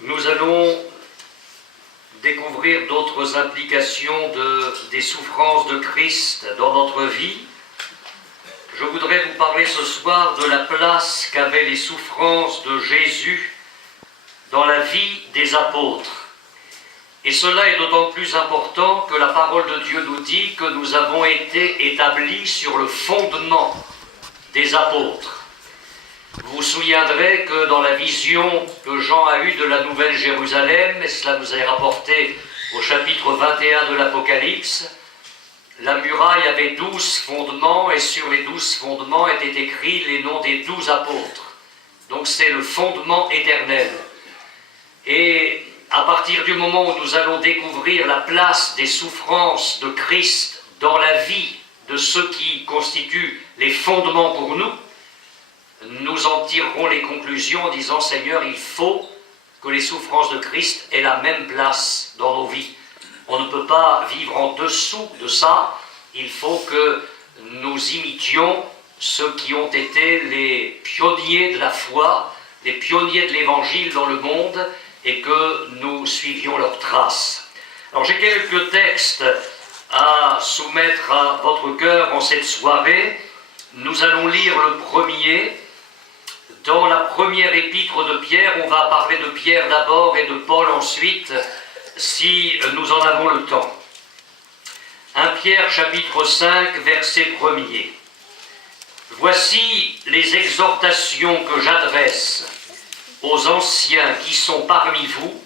Nous allons découvrir d'autres implications des souffrances de Christ dans notre vie. Je voudrais vous parler ce soir de la place qu'avaient les souffrances de Jésus dans la vie des apôtres. Et cela est d'autant plus important que la parole de Dieu nous dit que nous avons été établis sur le fondement des apôtres. Vous vous souviendrez que dans la vision que Jean a eue de la Nouvelle Jérusalem, et cela nous est rapporté au chapitre 21 de l'Apocalypse, la muraille avait 12 fondements et sur les 12 fondements étaient écrits les noms des 12 apôtres. Donc c'est le fondement éternel. Et à partir du moment où nous allons découvrir la place des souffrances de Christ dans la vie de ceux qui constituent les fondements pour nous, nous en tirerons les conclusions en disant « Seigneur, il faut que les souffrances de Christ aient la même place dans nos vies. On ne peut pas vivre en dessous de ça. Il faut que nous imitions ceux qui ont été les pionniers de la foi, les pionniers de l'Évangile dans le monde, et que nous suivions leurs traces. » Alors j'ai quelques textes à soumettre à votre cœur en cette soirée. Nous allons lire le premier. Dans la première épître de Pierre, on va parler de Pierre d'abord et de Paul ensuite, si nous en avons le temps. 1 Pierre chapitre 5, verset 1er. « Voici les exhortations que j'adresse aux anciens qui sont parmi vous,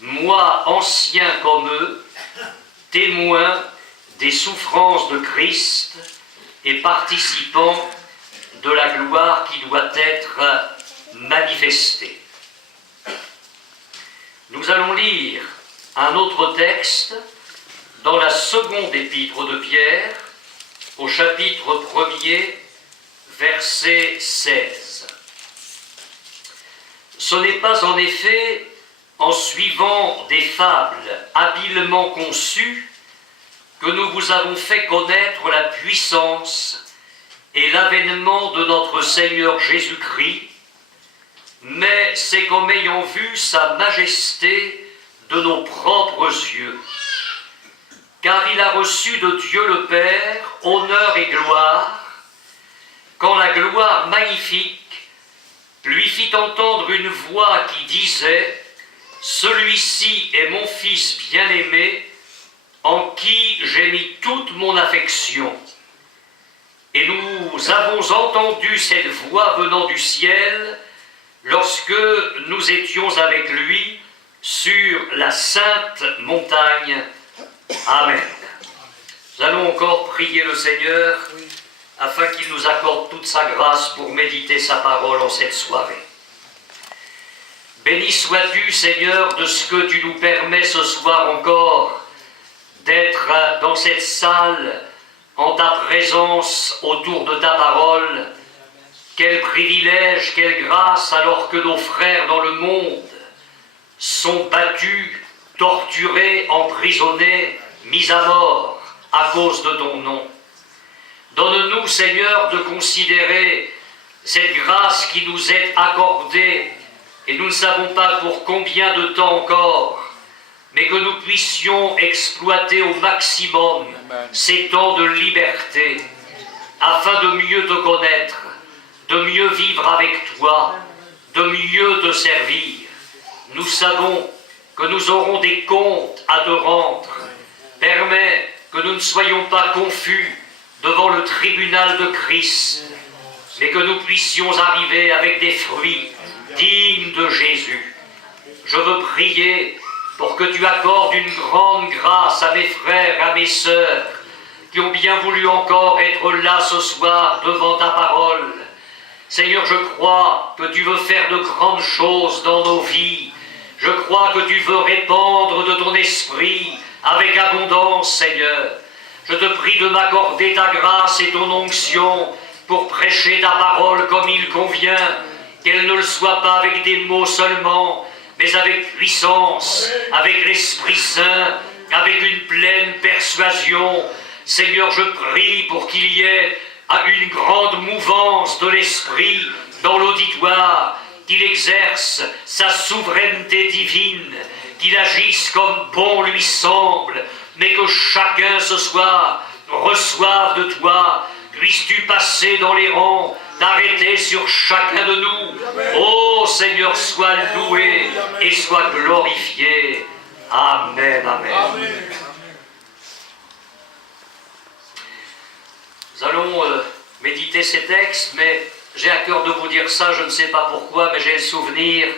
moi ancien comme eux, témoin des souffrances de Christ et participant de la gloire qui doit être manifestée. » Nous allons lire un autre texte dans la seconde épître de Pierre, au chapitre 1er, verset 16. « Ce n'est pas en effet en suivant des fables habilement conçues que nous vous avons fait connaître la puissance et l'avènement de notre Seigneur Jésus-Christ, mais c'est comme ayant vu sa majesté de nos propres yeux. Car il a reçu de Dieu le Père honneur et gloire, quand la gloire magnifique lui fit entendre une voix qui disait « Celui-ci est mon Fils bien-aimé, en qui j'ai mis toute mon affection. » Et nous avons entendu cette voix venant du ciel lorsque nous étions avec lui sur la sainte montagne. Amen. Nous allons encore prier le Seigneur afin qu'il nous accorde toute sa grâce pour méditer sa parole en cette soirée. Béni sois-tu, Seigneur, de ce que tu nous permets ce soir encore d'être dans cette salle en ta présence autour de ta parole. Quel privilège, quelle grâce, alors que nos frères dans le monde sont battus, torturés, emprisonnés, mis à mort à cause de ton nom. Donne-nous, Seigneur, de considérer cette grâce qui nous est accordée, et nous ne savons pas pour combien de temps encore, mais que nous puissions exploiter au maximum ces temps de liberté, afin de mieux te connaître, de mieux vivre avec toi, de mieux te servir. Nous savons que nous aurons des comptes à te rendre. Permets que nous ne soyons pas confus devant le tribunal de Christ, mais que nous puissions arriver avec des fruits dignes de Jésus. Je veux prier pour que tu accordes une grande grâce à mes frères, à mes sœurs, qui ont bien voulu encore être là ce soir devant ta parole. Seigneur, je crois que tu veux faire de grandes choses dans nos vies. Je crois que tu veux répandre de ton esprit avec abondance, Seigneur. Je te prie de m'accorder ta grâce et ton onction pour prêcher ta parole comme il convient, qu'elle ne le soit pas avec des mots seulement, mais avec puissance, avec l'Esprit Saint, avec une pleine persuasion. Seigneur, je prie pour qu'il y ait une grande mouvance de l'Esprit dans l'auditoire, qu'il exerce sa souveraineté divine, qu'il agisse comme bon lui semble, mais que chacun ce soir reçoive de toi. Puisses-tu passer dans les rangs, t'arrêter sur chacun de nous. Ô Seigneur, sois loué et sois glorifié. Amen, amen. Nous allons méditer ces textes, mais j'ai à cœur de vous dire ça, je ne sais pas pourquoi, mais j'ai le souvenir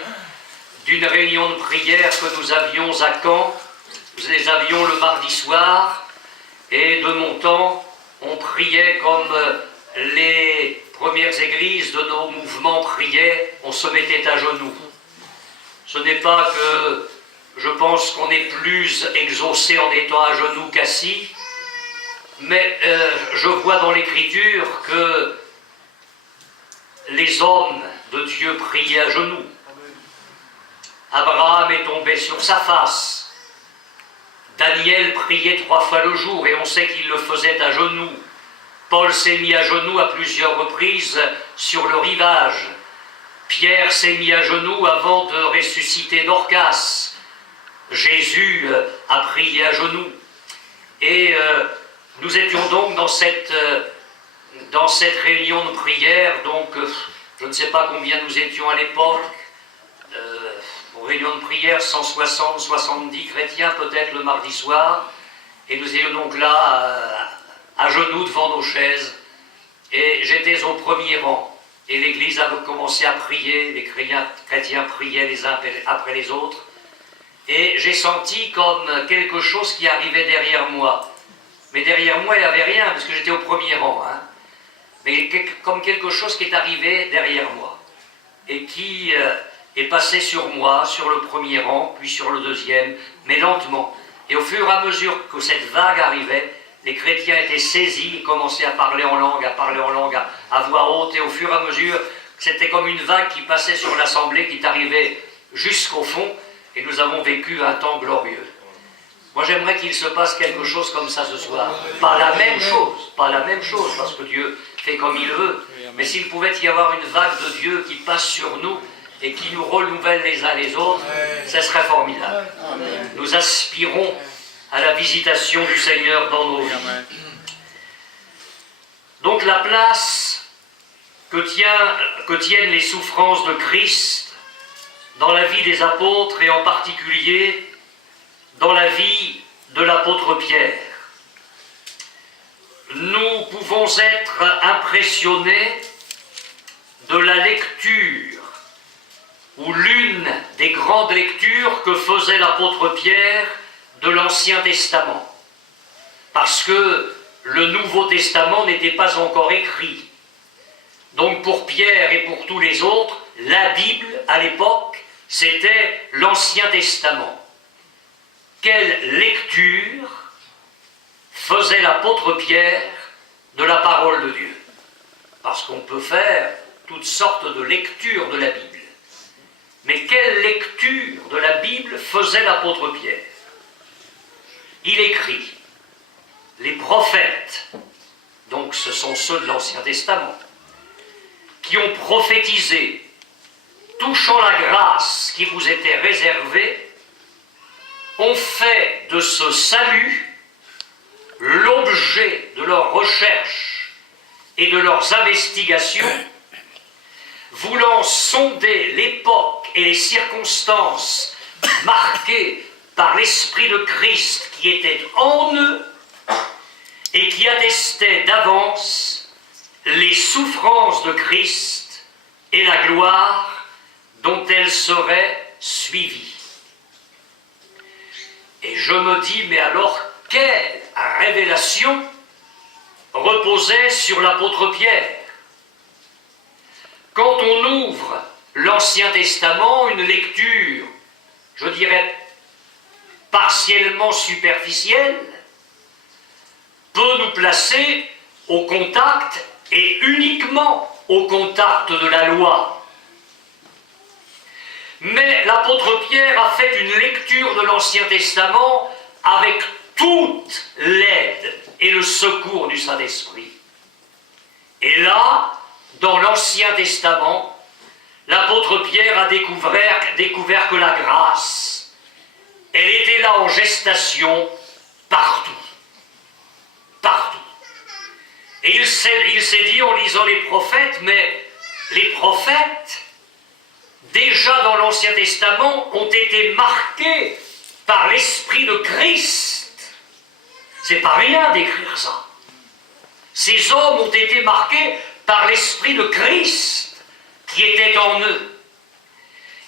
d'une réunion de prière que nous avions à Caen. Nous les avions le mardi soir, et de mon temps, on priait comme les premières églises de nos mouvements priaient, on se mettait à genoux. Ce n'est pas que je pense qu'on est plus exaucé en étant à genoux qu'assis, mais je vois dans l'Écriture que les hommes de Dieu priaient à genoux. Abraham est tombé sur sa face. Daniel priait 3 fois le jour et on sait qu'il le faisait à genoux. Paul s'est mis à genoux à plusieurs reprises sur le rivage. Pierre s'est mis à genoux avant de ressusciter Dorcas. Jésus a prié à genoux. Et nous étions donc dans cette réunion de prière, donc je ne sais pas combien nous étions à l'époque, réunion de prière, 160, 70 chrétiens peut-être le mardi soir, et nous étions donc là à genoux devant nos chaises, et j'étais au premier rang, et l'église avait commencé à prier, les chrétiens priaient les uns après les autres, et j'ai senti comme quelque chose qui arrivait derrière moi. Mais derrière moi, il n'y avait rien, parce que j'étais au premier rang. Hein. Mais comme quelque chose qui est arrivé derrière moi, et qui est passé sur moi, sur le premier rang, puis sur le deuxième, mais lentement. Et au fur et à mesure que cette vague arrivait, les chrétiens étaient saisis, ils commençaient à parler en langue, à voix haute, et au fur et à mesure, c'était comme une vague qui passait sur l'assemblée, qui arrivait jusqu'au fond, et nous avons vécu un temps glorieux. Moi, j'aimerais qu'il se passe quelque chose comme ça ce soir. Pas la même chose, parce que Dieu fait comme il veut. Mais s'il pouvait y avoir une vague de Dieu qui passe sur nous et qui nous renouvelle les uns les autres, ce serait formidable. Nous aspirons à la visitation du Seigneur dans nos vies. Donc la place que tiennent les souffrances de Christ dans la vie des apôtres et en particulier dans la vie de l'apôtre Pierre. Nous pouvons être impressionnés de la lecture, ou l'une des grandes lectures que faisait l'apôtre Pierre de l'Ancien Testament. Parce que le Nouveau Testament n'était pas encore écrit. Donc pour Pierre et pour tous les autres, la Bible, à l'époque, c'était l'Ancien Testament. Quelle lecture faisait l'apôtre Pierre de la parole de Dieu? Parce qu'on peut faire toutes sortes de lectures de la Bible. Mais quelle lecture de la Bible faisait l'apôtre Pierre? Il écrit, les prophètes, donc ce sont ceux de l'Ancien Testament, qui ont prophétisé, touchant la grâce qui vous était réservée, ont fait de ce salut l'objet de leurs recherches et de leurs investigations, voulant sonder l'époque et les circonstances marquées par l'Esprit de Christ qui était en eux et qui attestait d'avance les souffrances de Christ et la gloire dont elles seraient suivies. Et je me dis, mais alors, quelle révélation reposait sur l'apôtre Pierre? Quand on ouvre l'Ancien Testament, une lecture, je dirais, partiellement superficielle, peut nous placer au contact, et uniquement au contact de la loi. Mais l'apôtre Pierre a fait une lecture de l'Ancien Testament avec toute l'aide et le secours du Saint-Esprit. Et là, dans l'Ancien Testament, l'apôtre Pierre a découvert que la grâce, elle était là en gestation partout. Partout. Et il s'est dit en lisant les prophètes, mais les prophètes, déjà dans l'Ancien Testament, ont été marqués par l'Esprit de Christ. C'est pas rien d'écrire ça. Ces hommes ont été marqués par l'Esprit de Christ qui était en eux.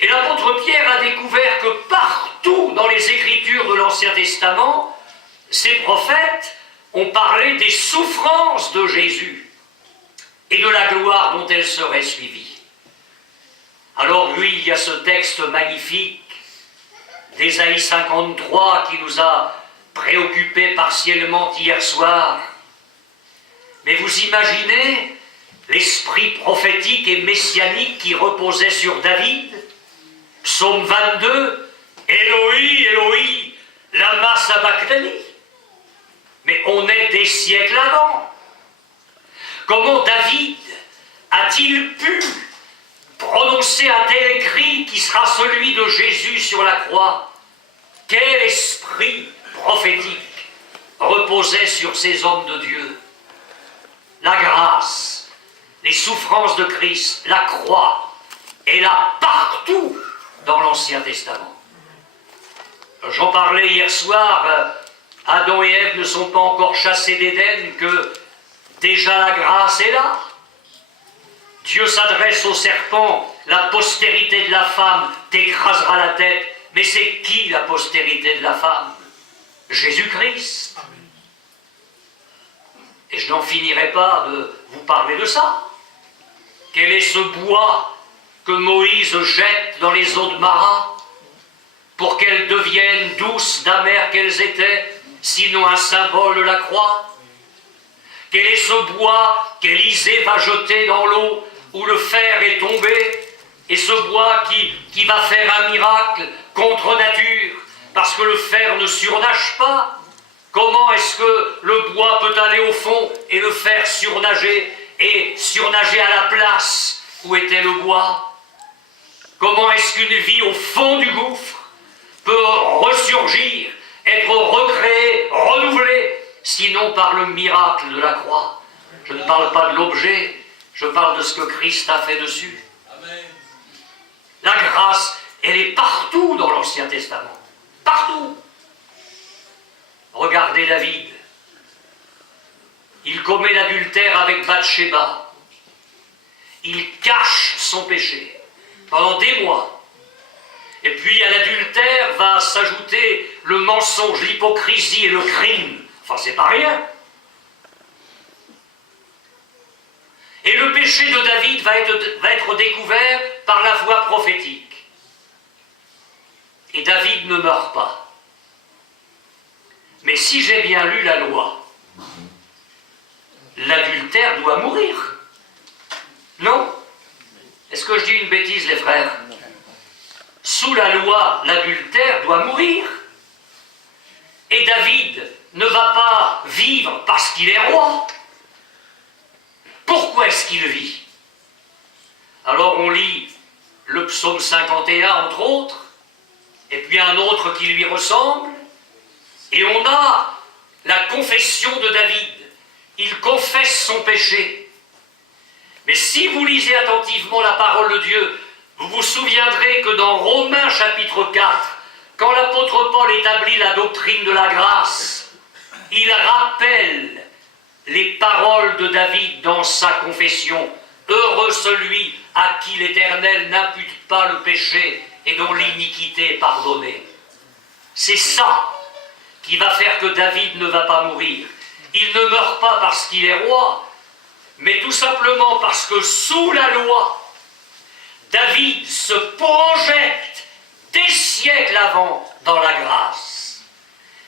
Et l'apôtre Pierre a découvert que partout dans les Écritures de l'Ancien Testament, ces prophètes ont parlé des souffrances de Jésus et de la gloire dont elles seraient suivies. Alors lui, il y a ce texte magnifique d'Ésaïe 53 qui nous a préoccupés partiellement hier soir. Mais vous imaginez l'esprit prophétique et messianique qui reposait sur David? Psaume 22, Eloi, Eloi, lama sabachthani. Mais on est des siècles avant. Comment David a-t-il pu prononcer un tel cri qui sera celui de Jésus sur la croix? Quel esprit prophétique reposait sur ces hommes de Dieu? La grâce, les souffrances de Christ, la croix, est là partout dans l'Ancien Testament. J'en parlais hier soir, Adam et Ève ne sont pas encore chassés d'Éden que déjà la grâce est là. Dieu s'adresse au serpent, la postérité de la femme t'écrasera la tête. Mais c'est qui la postérité de la femme? Jésus-Christ. Et je n'en finirai pas de vous parler de ça. Quel est ce bois que Moïse jette dans les eaux de Mara pour qu'elles deviennent douces d'amères qu'elles étaient, sinon un symbole de la croix? Quel est ce bois qu'Élisée va jeter dans l'eau où le fer est tombé, et ce bois qui va faire un miracle contre nature, parce que le fer ne surnage pas? Comment est-ce que le bois peut aller au fond et le fer surnager, et surnager à la place où était le bois? Comment est-ce qu'une vie au fond du gouffre peut ressurgir, être recréée, renouvelée, sinon par le miracle de la croix? Je ne parle pas de l'objet, je parle de ce que Christ a fait dessus. Amen. La grâce, elle est partout dans l'Ancien Testament. Partout. Regardez David. Il commet l'adultère avec Bathsheba. Il cache son péché pendant des mois. Et puis à l'adultère va s'ajouter le mensonge, l'hypocrisie et le crime. Enfin, c'est pas rien. Et le péché de David va être découvert par la voix prophétique. Et David ne meurt pas. Mais si j'ai bien lu la loi, l'adultère doit mourir. Non? Est-ce que je dis une bêtise, les frères? Sous la loi, l'adultère doit mourir. Et David ne va pas vivre parce qu'il est roi. Pourquoi est-ce qu'il vit? Alors on lit le psaume 51, entre autres, et puis un autre qui lui ressemble, et on a la confession de David. Il confesse son péché. Mais si vous lisez attentivement la parole de Dieu, vous vous souviendrez que dans Romains chapitre 4, quand l'apôtre Paul établit la doctrine de la grâce, il rappelle les paroles de David dans sa confession. Heureux celui à qui l'Éternel n'impute pas le péché et dont l'iniquité est pardonnée. C'est ça qui va faire que David ne va pas mourir. Il ne meurt pas parce qu'il est roi, mais tout simplement parce que sous la loi, David se projette des siècles avant dans la grâce.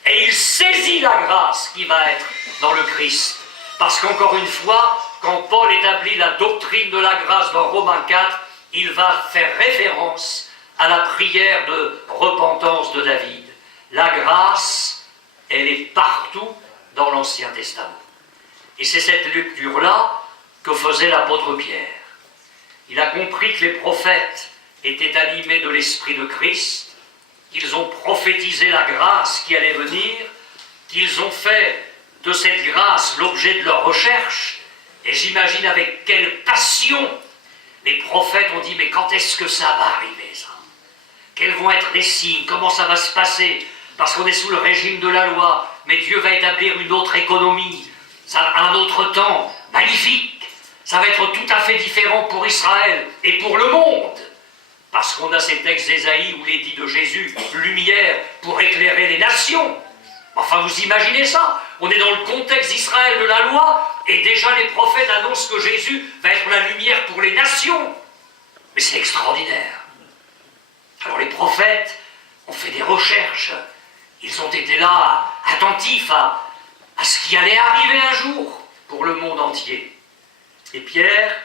Et il saisit la grâce qui va être dans le Christ. Parce qu'encore une fois, quand Paul établit la doctrine de la grâce dans Romains 4, il va faire référence à la prière de repentance de David. La grâce, elle est partout dans l'Ancien Testament. Et c'est cette lecture-là que faisait l'apôtre Pierre. Il a compris que les prophètes étaient animés de l'Esprit de Christ, qu'ils ont prophétisé la grâce qui allait venir, qu'ils ont fait de cette grâce l'objet de leur recherche, et j'imagine avec quelle passion les prophètes ont dit, mais quand est-ce que ça va arriver, ça? Quels vont être les signes? Comment ça va se passer? Parce qu'on est sous le régime de la loi, mais Dieu va établir une autre économie, un autre temps, magnifique. Ça va être tout à fait différent pour Israël et pour le monde. Parce qu'on a ces textes d'Ésaïe où l'édit de Jésus, lumière pour éclairer les nations. Enfin, vous imaginez ça? On est dans le contexte d'Israël de la loi, et déjà les prophètes annoncent que Jésus va être la lumière pour les nations. Mais c'est extraordinaire. Alors les prophètes ont fait des recherches. Ils ont été là, attentifs à ce qui allait arriver un jour pour le monde entier. Et Pierre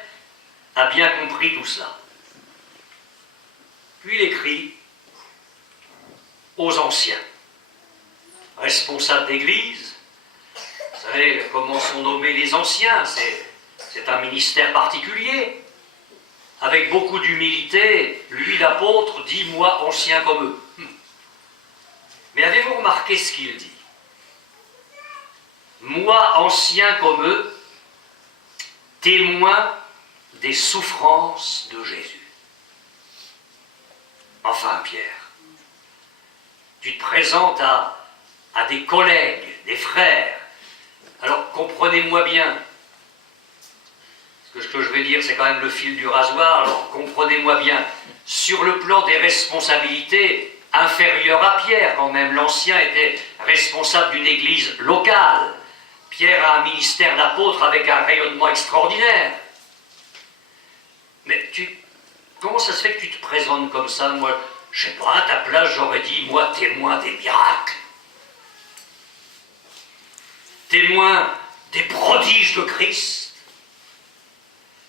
a bien compris tout cela. Puis il écrit aux anciens, responsables d'église. Vous savez comment sont nommés les anciens, c'est un ministère particulier. Avec beaucoup d'humilité, lui l'apôtre dit « moi ancien comme eux ». Mais avez-vous remarqué ce qu'il dit? Moi ancien comme eux, témoin des souffrances de Jésus. Enfin, Pierre, tu te présentes à des collègues, des frères. Alors, comprenez-moi bien. Ce que je vais dire, c'est quand même le fil du rasoir. Alors, comprenez-moi bien. Sur le plan des responsabilités, inférieur à Pierre, quand même, l'ancien était responsable d'une église locale. Pierre a un ministère d'apôtre avec un rayonnement extraordinaire. Mais comment ça se fait que tu te présentes comme ça? Moi, je sais pas, à ta place, j'aurais dit, moi, témoin des miracles. Témoin des prodiges de Christ.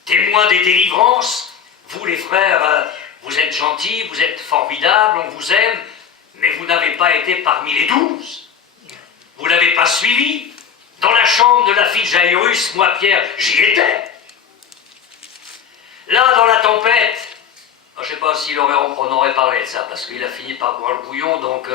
Témoin des délivrances. Vous, les frères, vous êtes gentils, vous êtes formidables, on vous aime, mais vous n'avez pas été parmi les 12. Vous ne l'avez pas suivi. Dans la chambre de la fille de Jaïrus, moi, Pierre, j'y étais. Là, dans la tempête, je ne sais pas on aurait parlé de ça, parce qu'il a fini par boire le bouillon, donc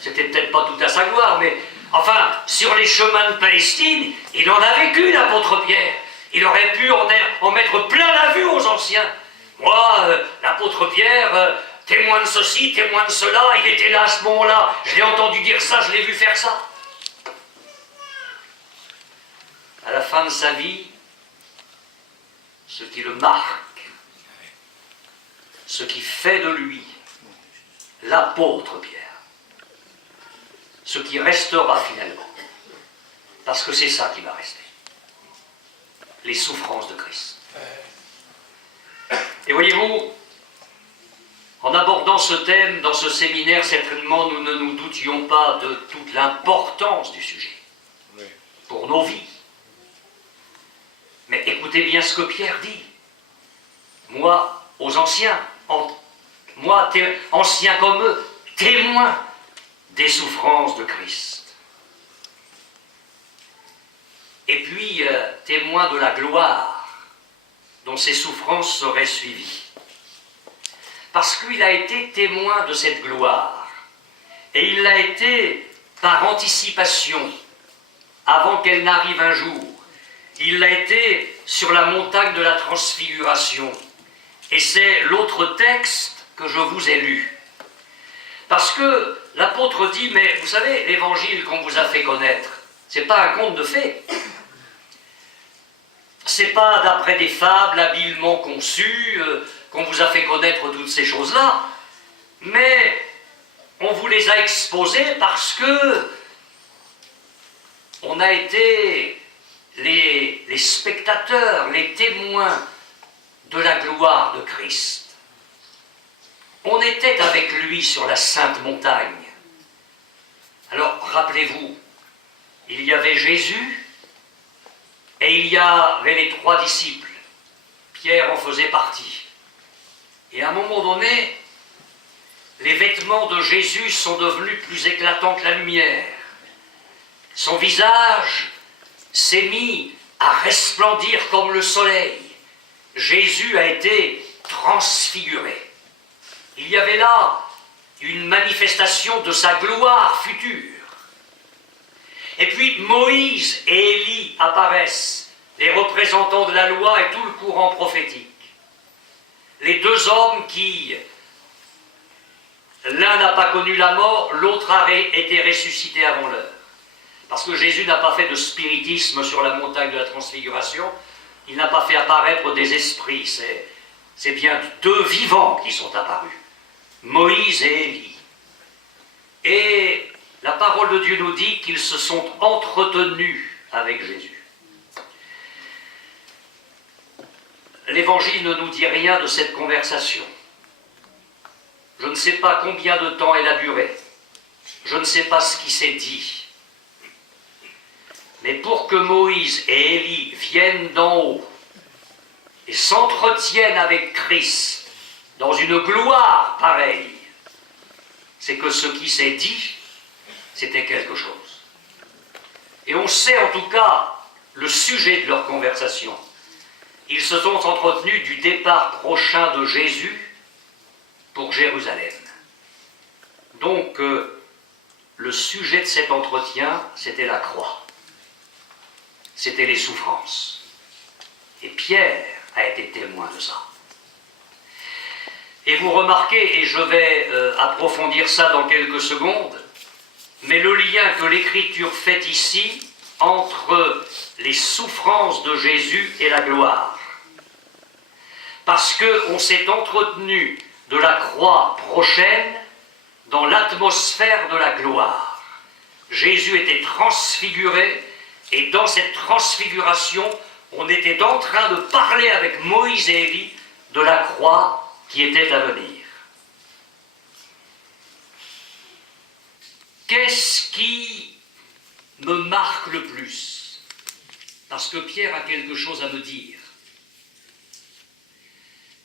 c'était peut-être pas tout à sa gloire, mais enfin, sur les chemins de Palestine, il en a vécu, l'apôtre Pierre. Il aurait pu en mettre plein la vue aux anciens. Moi, l'apôtre Pierre, témoin de ceci, témoin de cela, il était là à ce moment-là, je l'ai entendu dire ça, je l'ai vu faire ça. À la fin de sa vie, ce qui le marque, ce qui fait de lui l'apôtre Pierre, ce qui restera finalement, parce que c'est ça qui va rester, les souffrances de Christ. Et voyez-vous, en abordant ce thème dans ce séminaire, certainement nous ne nous doutions pas de toute l'importance du sujet pour nos vies. Mais écoutez bien ce que Pierre dit. Moi, aux anciens, moi, anciens comme eux, témoin des souffrances de Christ. Et puis, témoin de la gloire dont ces souffrances seraient suivies. Parce qu'il a été témoin de cette gloire. Et il l'a été par anticipation, avant qu'elle n'arrive un jour. Il l'a été sur la montagne de la transfiguration. Et c'est l'autre texte que je vous ai lu. Parce que l'apôtre dit, mais vous savez, l'évangile qu'on vous a fait connaître, c'est pas un conte de fées. C'est pas d'après des fables habilement conçues qu'on vous a fait connaître toutes ces choses-là, mais on vous les a exposées parce que on a été les spectateurs, les témoins de la gloire de Christ. On était avec lui sur la sainte montagne. Alors, rappelez-vous, il y avait Jésus et il y avait les 3 disciples. Pierre en faisait partie. Et à un moment donné, les vêtements de Jésus sont devenus plus éclatants que la lumière. Son visage s'est mis à resplendir comme le soleil. Jésus a été transfiguré. Il y avait là une manifestation de sa gloire future. Et puis Moïse et Élie apparaissent, les représentants de la loi et tout le courant prophétique. Les deux hommes qui, l'un n'a pas connu la mort, l'autre a été ressuscité avant l'heure. Parce que Jésus n'a pas fait de spiritisme sur la montagne de la transfiguration, il n'a pas fait apparaître des esprits, c'est bien deux vivants qui sont apparus, Moïse et Élie. Et la parole de Dieu nous dit qu'ils se sont entretenus avec Jésus. L'Évangile ne nous dit rien de cette conversation. Je ne sais pas combien de temps elle a duré. Je ne sais pas ce qui s'est dit. Mais pour que Moïse et Élie viennent d'en haut et s'entretiennent avec Christ dans une gloire pareille, c'est que ce qui s'est dit, c'était quelque chose. Et on sait en tout cas le sujet de leur conversation. Ils se sont entretenus du départ prochain de Jésus pour Jérusalem. Donc, le sujet de cet entretien, c'était la croix. C'était les souffrances. Et Pierre a été témoin de ça. Et vous remarquez, et je vais approfondir ça dans quelques secondes, mais le lien que l'Écriture fait ici entre les souffrances de Jésus et la gloire. Parce qu'on s'est entretenu de la croix prochaine dans l'atmosphère de la gloire. Jésus était transfiguré, et dans cette transfiguration, on était en train de parler avec Moïse et Élie de la croix qui était à venir. Qu'est-ce qui me marque le plus? Parce que Pierre a quelque chose à me dire.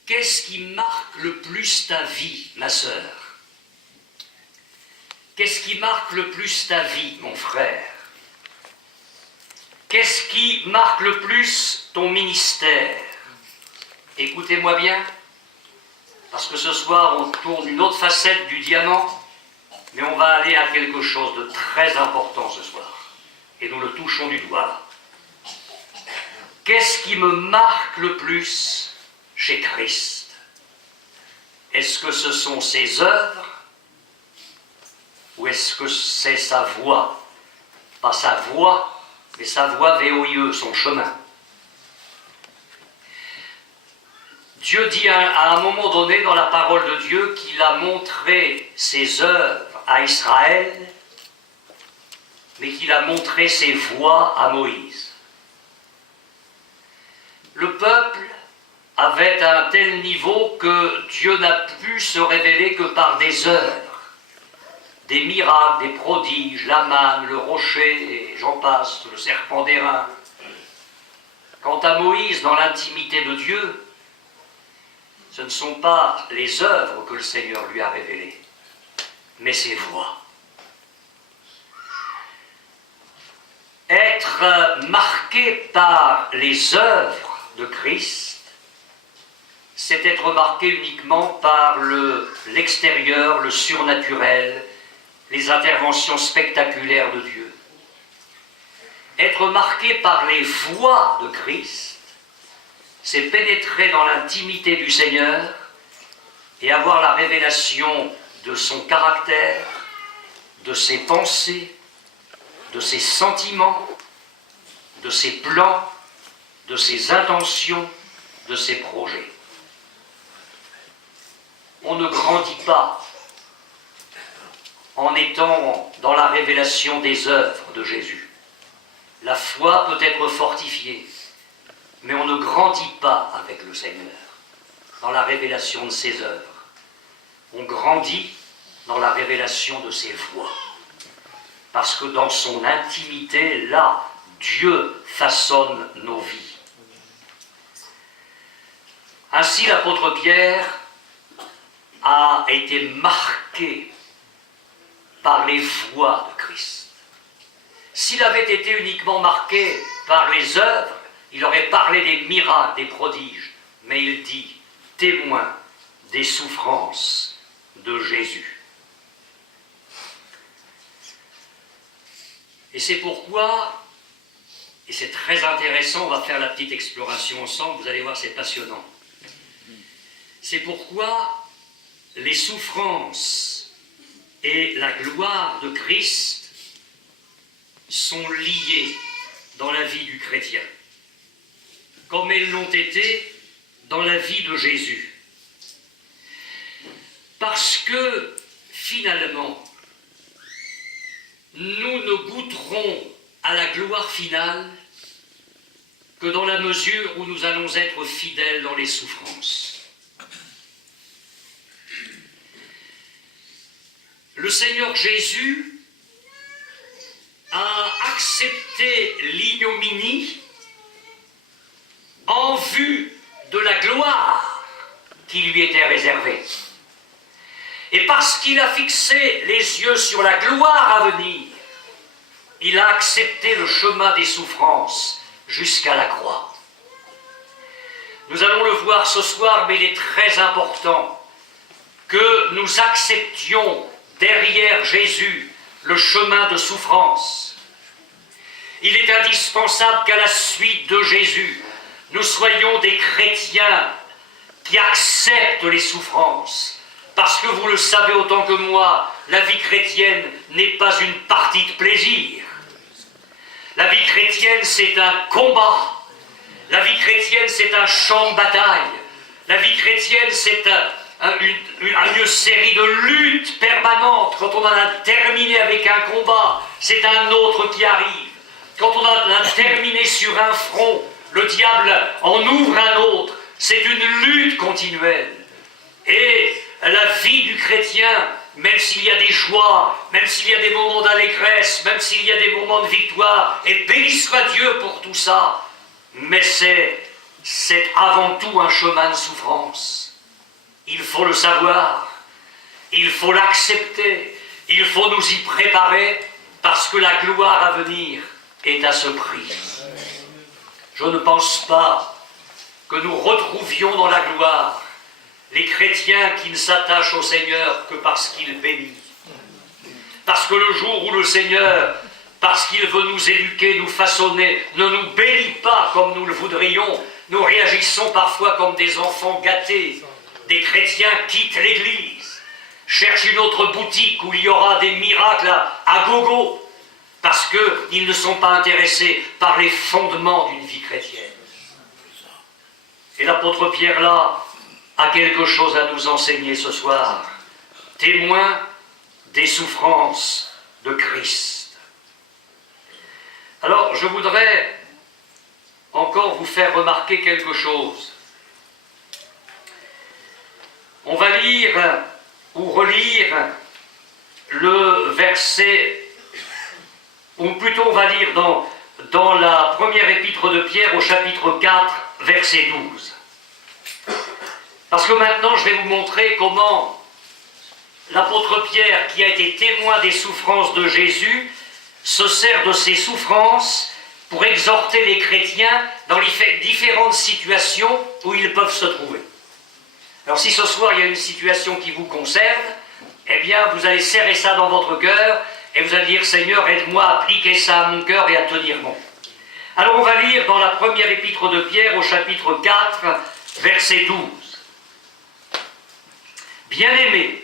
Qu'est-ce qui marque le plus ta vie, ma sœur? Qu'est-ce qui marque le plus ta vie, mon frère? Qu'est-ce qui marque le plus ton ministère? Écoutez-moi bien, parce que ce soir on tourne une autre facette du diamant, mais on va aller à quelque chose de très important ce soir. Et nous le touchons du doigt là. Qu'est-ce qui me marque le plus chez Christ? Est-ce que ce sont ses œuvres? Ou est-ce que c'est sa voix? Pas sa voix, mais sa voix VOIE, son chemin. Dieu dit à un moment donné dans la parole de Dieu qu'il a montré ses œuvres à Israël, mais qu'il a montré ses voies à Moïse. Le peuple avait un tel niveau que Dieu n'a pu se révéler que par des œuvres, des miracles, des prodiges, la manne, le rocher, et j'en passe, le serpent d'airain. Quant à Moïse, dans l'intimité de Dieu, ce ne sont pas les œuvres que le Seigneur lui a révélées, mais ses voies. Être marqué par les œuvres de Christ, c'est être marqué uniquement par l'extérieur, le surnaturel, les interventions spectaculaires de Dieu. Être marqué par les voies de Christ, c'est pénétrer dans l'intimité du Seigneur et avoir la révélation de son caractère, de ses pensées, de ses sentiments, de ses plans, de ses intentions, de ses projets. On ne grandit pas en étant dans la révélation des œuvres de Jésus. La foi peut être fortifiée, mais on ne grandit pas avec le Seigneur dans la révélation de ses œuvres. On grandit dans la révélation de ses voies. Parce que dans son intimité, là, Dieu façonne nos vies. Ainsi, l'apôtre Pierre a été marqué par les voies de Christ. S'il avait été uniquement marqué par les œuvres, il aurait parlé des miracles, des prodiges. mais il dit témoin des souffrances de Jésus. Et c'est pourquoi, et c'est très intéressant, on va faire la petite exploration ensemble, vous allez voir, c'est passionnant. C'est pourquoi les souffrances et la gloire de Christ sont liées dans la vie du chrétien, comme elles l'ont été dans la vie de Jésus. Parce que, finalement, nous ne goûterons à la gloire finale que dans la mesure où nous allons être fidèles dans les souffrances. Le Seigneur Jésus a accepté l'ignominie en vue de la gloire qui lui était réservée. Et parce qu'il a fixé les yeux sur la gloire à venir, il a accepté le chemin des souffrances jusqu'à la croix. Nous allons le voir ce soir, mais il est très important que nous acceptions derrière Jésus le chemin de souffrance. Il est indispensable qu'à la suite de Jésus, nous soyons des chrétiens qui acceptent les souffrances. Parce que vous le savez autant que moi, la vie chrétienne n'est pas une partie de plaisir. La vie chrétienne, c'est un combat. La vie chrétienne, c'est un champ de bataille. La vie chrétienne, c'est une série de luttes permanentes. Quand on en a terminé avec un combat, c'est un autre qui arrive. Quand on en a terminé sur un front, le diable en ouvre un autre. C'est une lutte continuelle. Et la vie du chrétien, même s'il y a des joies, même s'il y a des moments d'allégresse, même s'il y a des moments de victoire, et béni soit Dieu pour tout ça, mais c'est avant tout un chemin de souffrance. Il faut le savoir, il faut l'accepter, il faut nous y préparer, parce que la gloire à venir est à ce prix. Je ne pense pas que nous retrouvions dans la gloire les chrétiens qui ne s'attachent au Seigneur que parce qu'il bénit. Parce que le jour où le Seigneur, parce qu'il veut nous éduquer, nous façonner, ne nous bénit pas comme nous le voudrions, nous réagissons parfois comme des enfants gâtés. Des chrétiens quittent l'Église, cherchent une autre boutique où il y aura des miracles à gogo, parce qu'ils ne sont pas intéressés par les fondements d'une vie chrétienne. Et l'apôtre Pierre là a quelque chose à nous enseigner ce soir. Témoin des souffrances de Christ. Alors, je voudrais encore vous faire remarquer quelque chose. On va lire ou relire le verset, ou plutôt on va lire dans la première épître de Pierre au chapitre 4, verset 12. Parce que maintenant, je vais vous montrer comment l'apôtre Pierre, qui a été témoin des souffrances de Jésus, se sert de ces souffrances pour exhorter les chrétiens dans les différentes situations où ils peuvent se trouver. Alors si ce soir, il y a une situation qui vous concerne, eh bien, vous allez serrer ça dans votre cœur et vous allez dire, Seigneur, aide-moi à appliquer ça à mon cœur et à tenir bon. Alors on va lire dans la première épître de Pierre au chapitre 4, verset 12. Bien-aimés,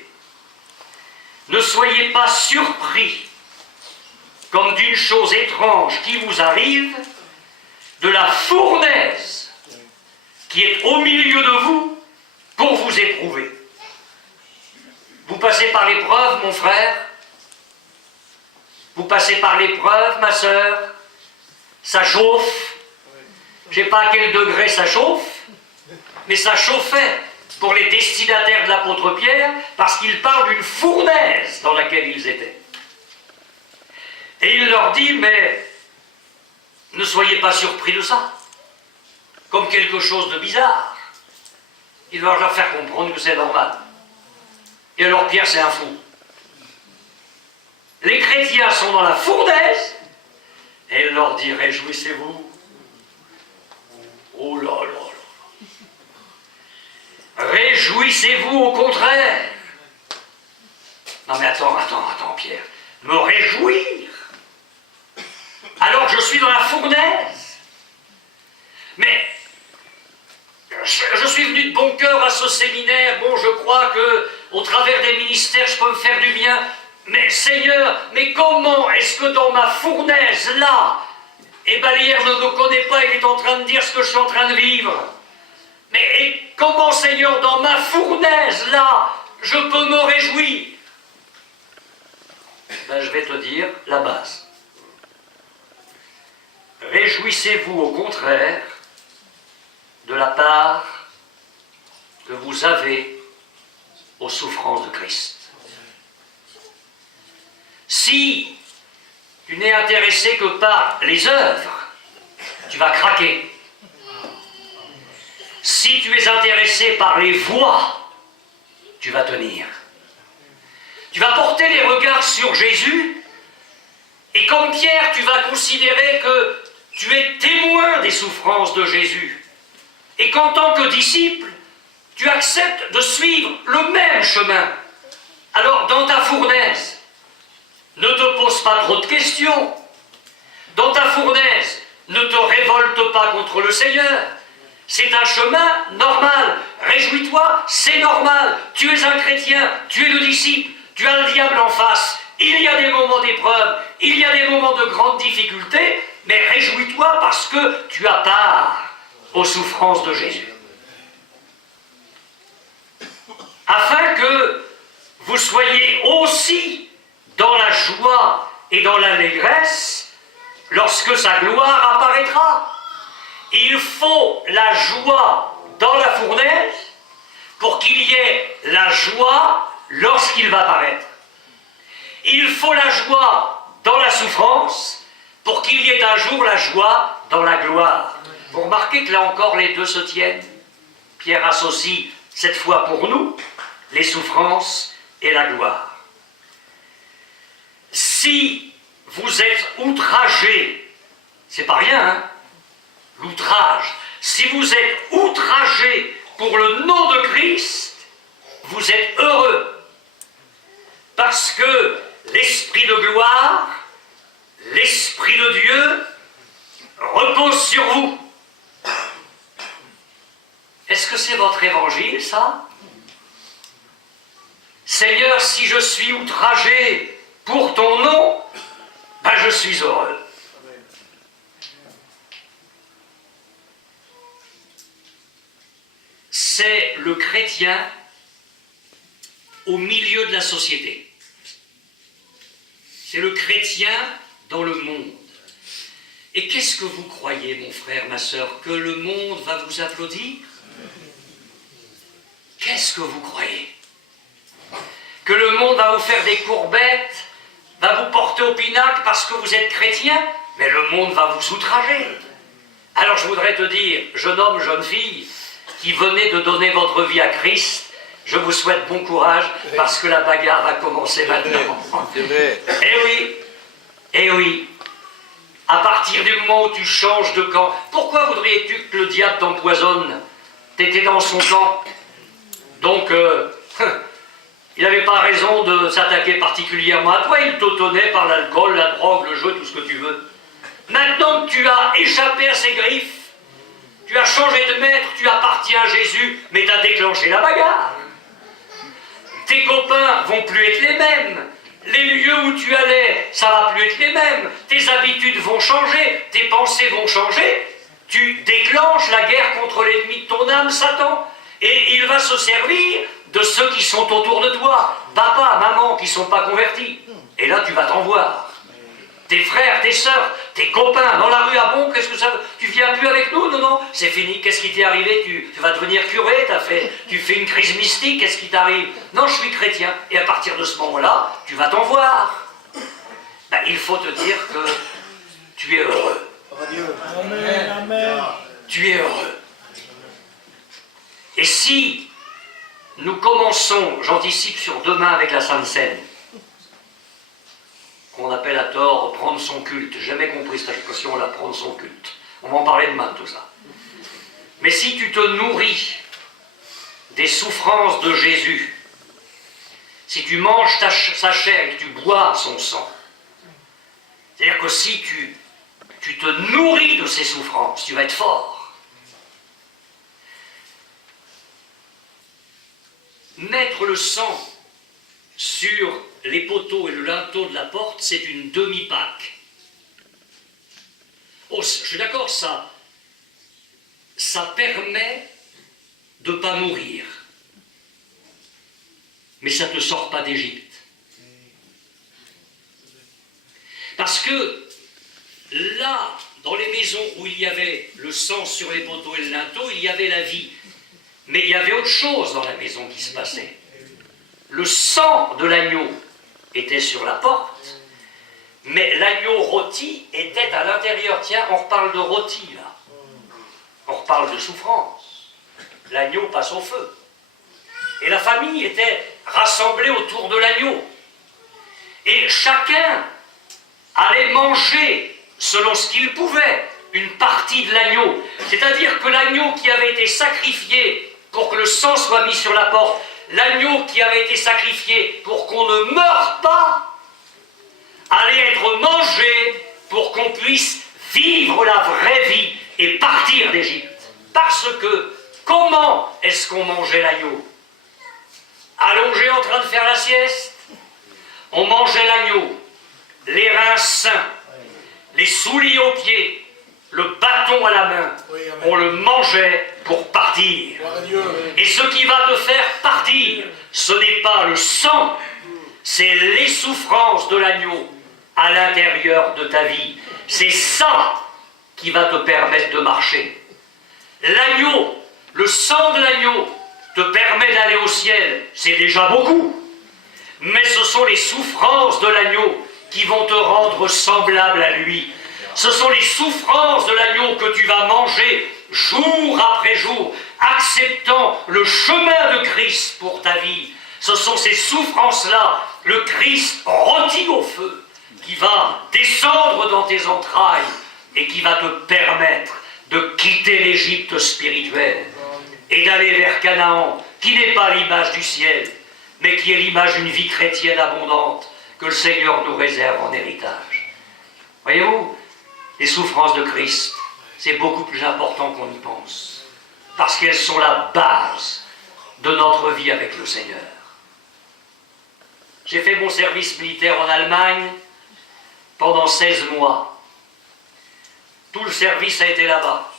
ne soyez pas surpris comme d'une chose étrange qui vous arrive, de la fournaise qui est au milieu de vous pour vous éprouver. Vous passez par l'épreuve, mon frère, vous passez par l'épreuve, ma sœur, ça chauffe, je ne sais pas à quel degré ça chauffe, mais ça chauffait pour les destinataires de l'apôtre Pierre, parce qu'il parle d'une fournaise dans laquelle ils étaient. Et il leur dit, mais ne soyez pas surpris de ça, comme quelque chose de bizarre. Il va leur faire comprendre que c'est normal. Et alors Pierre, c'est un fou. Les chrétiens sont dans la fournaise, et il leur dit, réjouissez-vous. Oh là là là. Réjouissez-vous au contraire. Non mais attends, Pierre. Me réjouir alors que je suis dans la fournaise. Mais je suis venu de bon cœur à ce séminaire. Bon, je crois que au travers des ministères, je peux me faire du bien. Mais Seigneur, mais comment est-ce que dans ma fournaise, là, et Balière ne me connaît pas, il est en train de dire ce que je suis en train de vivre. Mais et comment, Seigneur, dans ma fournaise, là, je peux me réjouir? Ben, je vais te dire la base. Réjouissez-vous au contraire de la part que vous avez aux souffrances de Christ. Si tu n'es intéressé que par les œuvres, tu vas craquer. Si tu es intéressé par les voies, tu vas tenir. Tu vas porter les regards sur Jésus, et comme Pierre, tu vas considérer que tu es témoin des souffrances de Jésus, et qu'en tant que disciple, tu acceptes de suivre le même chemin. Alors, dans ta fournaise, ne te pose pas trop de questions. Dans ta fournaise, ne te révolte pas contre le Seigneur. C'est un chemin normal. Réjouis-toi, c'est normal. Tu es un chrétien, tu es le disciple, tu as le diable en face. Il y a des moments d'épreuve, il y a des moments de grandes difficultés, mais réjouis-toi parce que tu as part aux souffrances de Jésus. Afin que vous soyez aussi dans la joie et dans l'allégresse lorsque sa gloire apparaîtra. Il faut la joie dans la fournaise pour qu'il y ait la joie lorsqu'il va paraître. Il faut la joie dans la souffrance pour qu'il y ait un jour la joie dans la gloire. Vous remarquez que là encore les deux se tiennent. Pierre associe cette fois pour nous les souffrances et la gloire. Si vous êtes outragés, c'est pas rien, hein, l'outrage. Si vous êtes outragés pour le nom de Christ, vous êtes heureux. Parce que l'Esprit de gloire, l'Esprit de Dieu, repose sur vous. Est-ce que c'est votre évangile, ça? Seigneur, si je suis outragé pour ton nom, ben je suis heureux. C'est le chrétien au milieu de la société. C'est le chrétien dans le monde. Et qu'est-ce que vous croyez, mon frère, ma sœur, que le monde va vous applaudir? Qu'est-ce que vous croyez? Que le monde va vous faire des courbettes, va vous porter au pinacle parce que vous êtes chrétien? Mais le monde va vous outrager. Alors je voudrais te dire, jeune homme, jeune fille, qui venez de donner votre vie à Christ, je vous souhaite bon courage parce que la bagarre va commencer maintenant. C'est vrai. Eh oui. À partir du moment où tu changes de camp, pourquoi voudrais-tu que le diable t'empoisonne? T'étais dans son camp. Donc, il n'avait pas raison de s'attaquer particulièrement à toi. Il t'automnait par l'alcool, la drogue, le jeu, tout ce que tu veux. Maintenant que tu as échappé à ses griffes, tu as changé de maître, tu appartiens à Jésus, mais tu as déclenché la bagarre. Tes copains vont plus être les mêmes. Les lieux où tu allais, ça va plus être les mêmes. Tes habitudes vont changer, tes pensées vont changer. Tu déclenches la guerre contre l'ennemi de ton âme, Satan. Et il va se servir de ceux qui sont autour de toi. Papa, maman, qui ne sont pas convertis. Et là, tu vas t'en voir. Tes frères, tes sœurs, tes copains, dans la rue, ah bon, qu'est-ce que ça... Tu viens plus avec nous? Non, c'est fini, qu'est-ce qui t'est arrivé? Tu vas devenir curé, tu fais une crise mystique, qu'est-ce qui t'arrive? Non, je suis chrétien. Et à partir de ce moment-là, tu vas t'en voir. Ben, il faut te dire que tu es heureux. Amen. Tu es heureux. Et si nous commençons, j'anticipe sur demain avec la Sainte Seine, qu'on appelle à tort prendre son culte. J'ai jamais compris cette expression-là, prendre son culte. On va en parler demain de tout ça. Mais si tu te nourris des souffrances de Jésus, si tu manges sa chair et que tu bois son sang, c'est-à-dire que si tu te nourris de ses souffrances, tu vas être fort. Mettre le sang sur les poteaux et le linteau de la porte, c'est une demi-Pâque. Oh, je suis d'accord, ça permet de ne pas mourir. Mais ça ne te sort pas d'Égypte. Parce que là, dans les maisons où il y avait le sang sur les poteaux et le linteau, il y avait la vie. Mais il y avait autre chose dans la maison qui se passait. Le sang de l'agneau était sur la porte, mais l'agneau rôti était à l'intérieur. Tiens, on reparle de rôti, là. On reparle de souffrance. L'agneau passe au feu. Et la famille était rassemblée autour de l'agneau. Et chacun allait manger, selon ce qu'il pouvait, une partie de l'agneau. C'est-à-dire que l'agneau qui avait été sacrifié pour que le sang soit mis sur la porte, l'agneau qui avait été sacrifié pour qu'on ne meure pas, allait être mangé pour qu'on puisse vivre la vraie vie et partir d'Égypte. Parce que, comment est-ce qu'on mangeait l'agneau? Allongé en train de faire la sieste, on mangeait l'agneau, les reins sains, les souliers aux pieds, le bâton à la main, on le mangeait pour partir. Et ce qui va te faire partir, ce n'est pas le sang, c'est les souffrances de l'agneau à l'intérieur de ta vie. C'est ça qui va te permettre de marcher. L'agneau, le sang de l'agneau te permet d'aller au ciel, c'est déjà beaucoup. Mais ce sont les souffrances de l'agneau qui vont te rendre semblable à lui. Ce sont les souffrances de l'agneau que tu vas manger jour après jour, acceptant le chemin de Christ pour ta vie. Ce sont ces souffrances-là, le Christ rôti au feu, qui va descendre dans tes entrailles et qui va te permettre de quitter l'Égypte spirituelle et d'aller vers Canaan, qui n'est pas l'image du ciel, mais qui est l'image d'une vie chrétienne abondante que le Seigneur nous réserve en héritage. Voyez-vous, les souffrances de Christ, c'est beaucoup plus important qu'on y pense, parce qu'elles sont la base de notre vie avec le Seigneur. J'ai fait mon service militaire en Allemagne pendant 16 mois. Tout le service a été là-bas.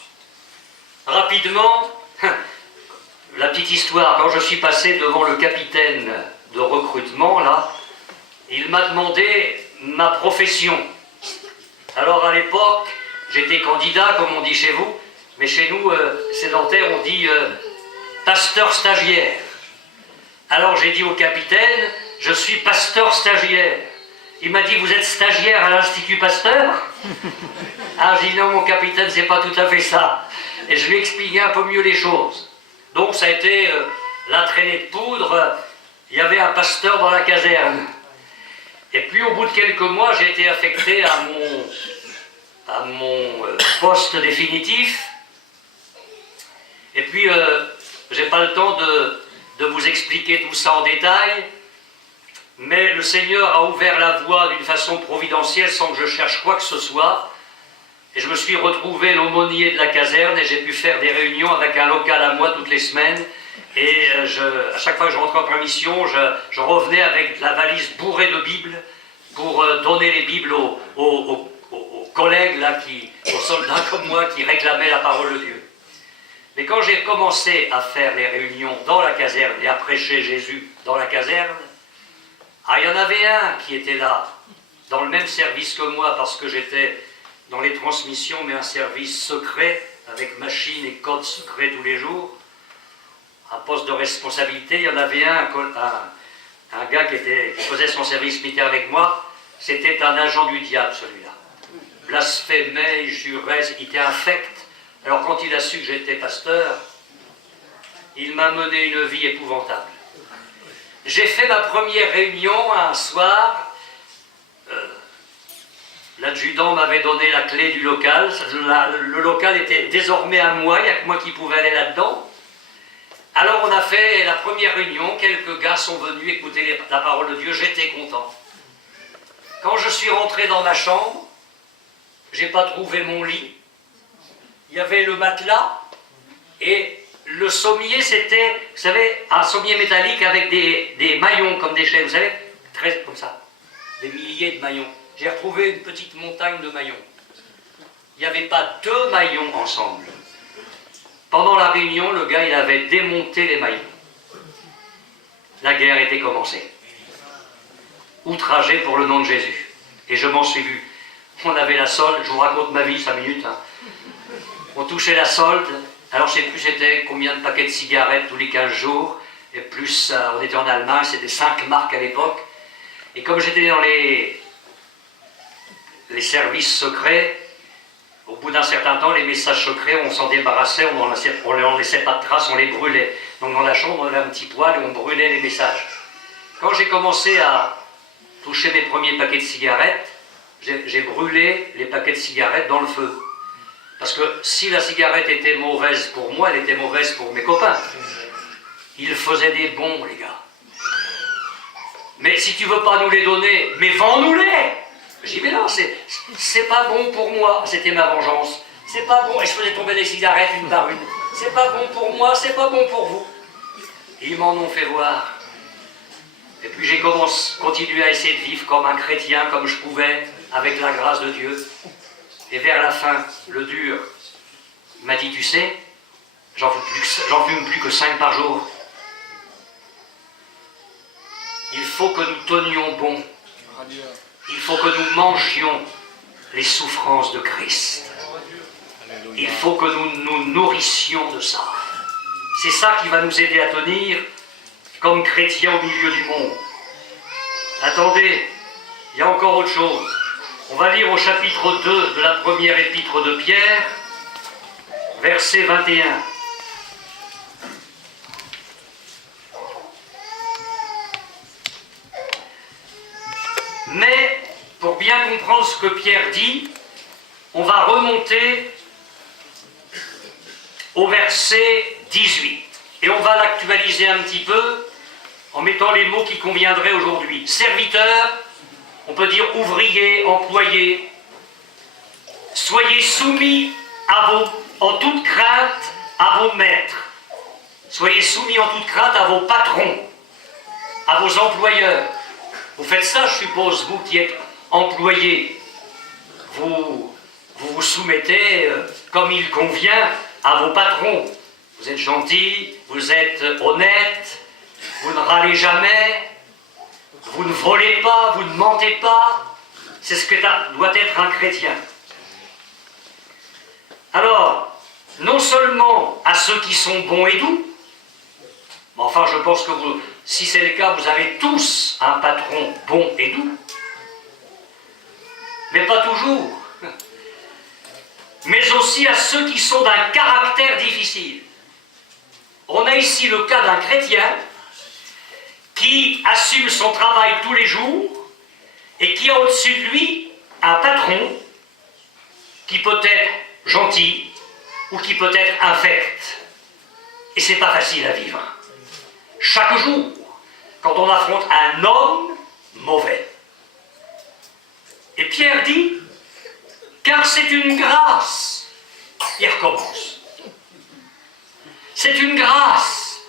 Rapidement, la petite histoire, quand je suis passé devant le capitaine de recrutement, là, il m'a demandé ma profession. Alors à l'époque, j'étais candidat, comme on dit chez vous, mais chez nous, sédentaires, on dit pasteur stagiaire. Alors j'ai dit au capitaine, je suis pasteur stagiaire. Il m'a dit, vous êtes stagiaire à l'Institut Pasteur? Ah, j'ai dit, non, mon capitaine, c'est pas tout à fait ça. Et je lui ai expliqué un peu mieux les choses. Donc ça a été la traînée de poudre, il y avait un pasteur dans la caserne. Et puis au bout de quelques mois, j'ai été affecté à mon poste définitif. Et puis, j'ai pas le temps de vous expliquer tout ça en détail, mais le Seigneur a ouvert la voie d'une façon providentielle sans que je cherche quoi que ce soit. Et je me suis retrouvé l'aumônier de la caserne et j'ai pu faire des réunions avec un local à moi toutes les semaines. Et à chaque fois que je rentrais en permission, je revenais avec la valise bourrée de Bibles pour donner les Bibles aux collègues, là, aux soldats comme moi qui réclamaient la parole de Dieu. Mais quand j'ai commencé à faire les réunions dans la caserne et à prêcher Jésus dans la caserne, il y en avait un qui était là, dans le même service que moi, parce que j'étais dans les transmissions, mais un service secret, avec machine et code secret tous les jours. Un poste de responsabilité, il y en avait un gars qui faisait son service militaire avec moi, c'était un agent du diable celui-là. Blasphémait, il jurait, il était infect. Alors quand il a su que j'étais pasteur, il m'a mené une vie épouvantable. J'ai fait ma première réunion un soir, l'adjudant m'avait donné la clé du local, le local était désormais à moi, il n'y a que moi qui pouvais aller là-dedans. Alors on a fait la première réunion, quelques gars sont venus écouter la parole de Dieu, j'étais content. Quand je suis rentré dans ma chambre, j'ai pas trouvé mon lit. Il y avait le matelas et le sommier, c'était, vous savez, un sommier métallique avec des maillons comme des chaînes, vous savez, très comme ça, des milliers de maillons. J'ai retrouvé une petite montagne de maillons. Il n'y avait pas 2 maillons ensemble. Pendant la réunion, le gars, il avait démonté les maillons. La guerre était commencée. Outragé pour le nom de Jésus. Et je m'en suis vu. On avait la solde, je vous raconte ma vie, 5 minutes. Hein. On touchait la solde, alors je ne sais plus c'était combien de paquets de cigarettes tous les 15 jours, et plus, on était en Allemagne, c'était 5 marques à l'époque. Et comme j'étais dans les services secrets, au bout d'un certain temps, les messages secrets, on s'en débarrassait, on n'en laissait pas de traces, on les brûlait. Donc dans la chambre, on avait un petit poêle et on brûlait les messages. Quand j'ai commencé à toucher mes premiers paquets de cigarettes, j'ai brûlé les paquets de cigarettes dans le feu. Parce que si la cigarette était mauvaise pour moi, elle était mauvaise pour mes copains. Ils faisaient des bons, les gars. Mais si tu veux pas nous les donner, mais vends-nous-les! J'ai dit, mais non, c'est pas bon pour moi. C'était ma vengeance. C'est pas bon. Et je faisais tomber les cigarettes une par une. C'est pas bon pour moi, c'est pas bon pour vous. Ils m'en ont fait voir. Et puis j'ai continué à essayer de vivre comme un chrétien, comme je pouvais, avec la grâce de Dieu. Et vers la fin, le dur m'a dit, tu sais, j'en fume plus que 5 par jour. Il faut que nous tenions bon. Il faut que nous mangions les souffrances de Christ. Il faut que nous nous nourrissions de ça. C'est ça qui va nous aider à tenir comme chrétiens au milieu du monde. Attendez, il y a encore autre chose. On va lire au chapitre 2 de la première épître de Pierre, verset 21. Mais, pour bien comprendre ce que Pierre dit, on va remonter au verset 18. Et on va l'actualiser un petit peu en mettant les mots qui conviendraient aujourd'hui. Serviteur, on peut dire ouvrier, employé. Soyez soumis en toute crainte à vos maîtres. Soyez soumis en toute crainte à vos patrons, à vos employeurs. Vous faites ça, je suppose, vous qui êtes employé. Vous vous soumettez comme il convient à vos patrons. Vous êtes gentil, vous êtes honnête, vous ne râlez jamais, vous ne volez pas, vous ne mentez pas. C'est ce que doit être un chrétien. Alors, non seulement à ceux qui sont bons et doux, mais enfin je pense que si c'est le cas, vous avez tous un patron bon et doux, mais pas toujours. Mais aussi à ceux qui sont d'un caractère difficile. On a ici le cas d'un chrétien qui assume son travail tous les jours et qui a au-dessus de lui un patron qui peut être gentil ou qui peut être infect. Et c'est pas facile à vivre. Chaque jour, quand on affronte un homme mauvais. Et Pierre dit, car c'est une grâce. Il recommence. C'est une grâce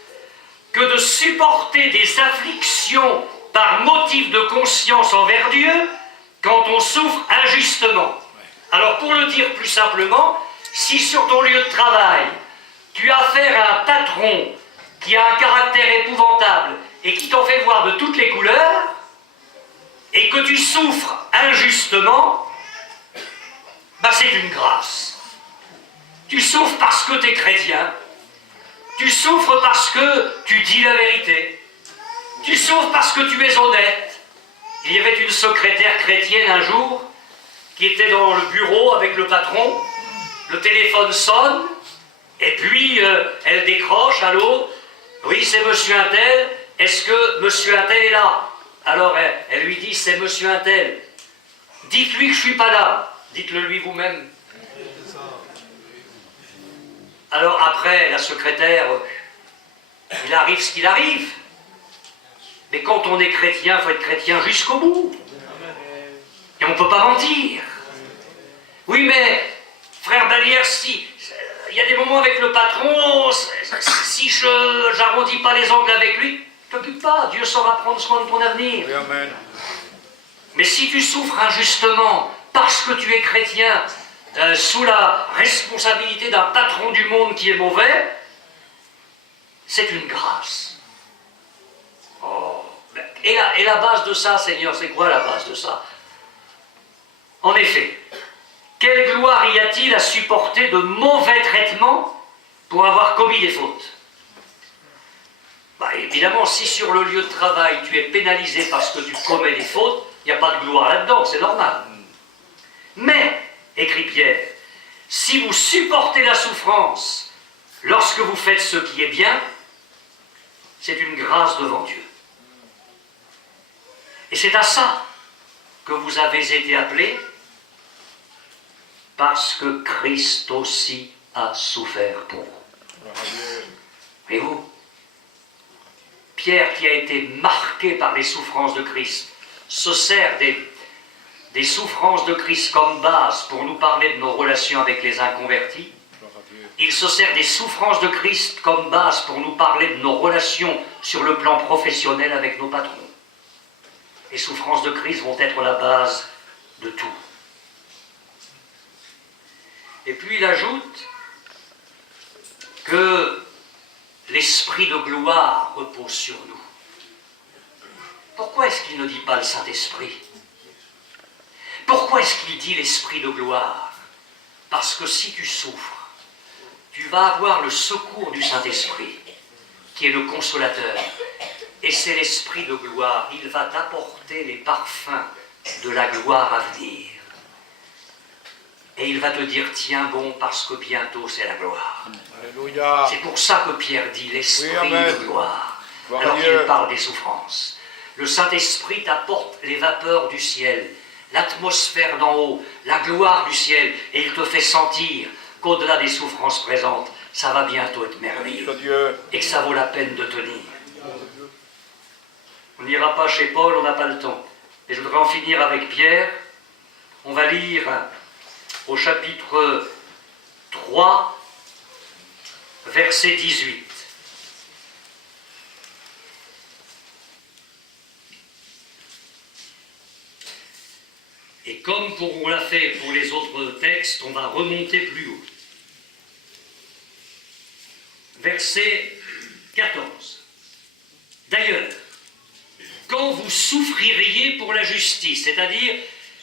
que de supporter des afflictions par motif de conscience envers Dieu quand on souffre injustement. Alors pour le dire plus simplement, si sur ton lieu de travail, tu as affaire à un patron qui a un caractère épouvantable et qui t'en fait voir de toutes les couleurs, et que tu souffres injustement, c'est une grâce. Tu souffres parce que tu es chrétien. Tu souffres parce que tu dis la vérité. Tu souffres parce que tu es honnête. Il y avait une secrétaire chrétienne un jour qui était dans le bureau avec le patron. Le téléphone sonne et puis elle décroche. Allô? Oui, c'est monsieur Untel. Est-ce que monsieur Untel est là? Alors elle lui dit, c'est monsieur Untel. Dites-lui que je ne suis pas là. Dites-le lui vous-même. Alors après, la secrétaire, il arrive ce qu'il arrive. Mais quand on est chrétien, il faut être chrétien jusqu'au bout. Et on ne peut pas mentir. Oui, mais, frère Balière, si il y a des moments avec le patron, si je n'arrondis pas les angles avec lui, ne t'occupe pas, Dieu saura prendre soin de ton avenir. Oui, amen. Mais si tu souffres injustement, parce que tu es chrétien, sous la responsabilité d'un patron du monde qui est mauvais, c'est une grâce. Oh. Et la base de ça, Seigneur, c'est quoi la base de ça? En effet, quelle gloire y a-t-il à supporter de mauvais traitements pour avoir commis des fautes? Bah, évidemment, si sur le lieu de travail tu es pénalisé parce que tu commets des fautes, il n'y a pas de gloire là-dedans, c'est normal. Mais, écrit Pierre, si vous supportez la souffrance lorsque vous faites ce qui est bien, c'est une grâce devant Dieu. Et c'est à ça que vous avez été appelés, parce que Christ aussi a souffert pour vous. Voyez-vous, Pierre, qui a été marqué par les souffrances de Christ, se sert des souffrances de Christ comme base pour nous parler de nos relations avec les inconvertis. Il se sert des souffrances de Christ comme base pour nous parler de nos relations sur le plan professionnel avec nos patrons. Les souffrances de Christ vont être la base de tout. Et puis il ajoute que l'Esprit de gloire repose sur nous. Pourquoi est-ce qu'il ne dit pas le Saint-Esprit? Pourquoi est-ce qu'il dit l'Esprit de gloire? Parce que si tu souffres, tu vas avoir le secours du Saint-Esprit, qui est le consolateur. Et c'est l'Esprit de gloire. Il va t'apporter les parfums de la gloire à venir. Et il va te dire, tiens bon, parce que bientôt c'est la gloire. Alléluia. C'est pour ça que Pierre dit l'Esprit de gloire, Gloire alors à qu'il Dieu. parle des souffrances. Le Saint-Esprit t'apporte les vapeurs du ciel, l'atmosphère d'en haut, la gloire du ciel, et il te fait sentir qu'au-delà des souffrances présentes, ça va bientôt être merveilleux, Dieu. et que ça vaut la peine de tenir. On n'ira pas chez Paul, on n'a pas le temps. Et je voudrais en finir avec Pierre. On va lire au chapitre 3, verset 18. Et comme on l'a fait pour les autres textes, on va remonter plus haut. Verset 14. D'ailleurs, quand vous souffririez pour la justice, c'est-à-dire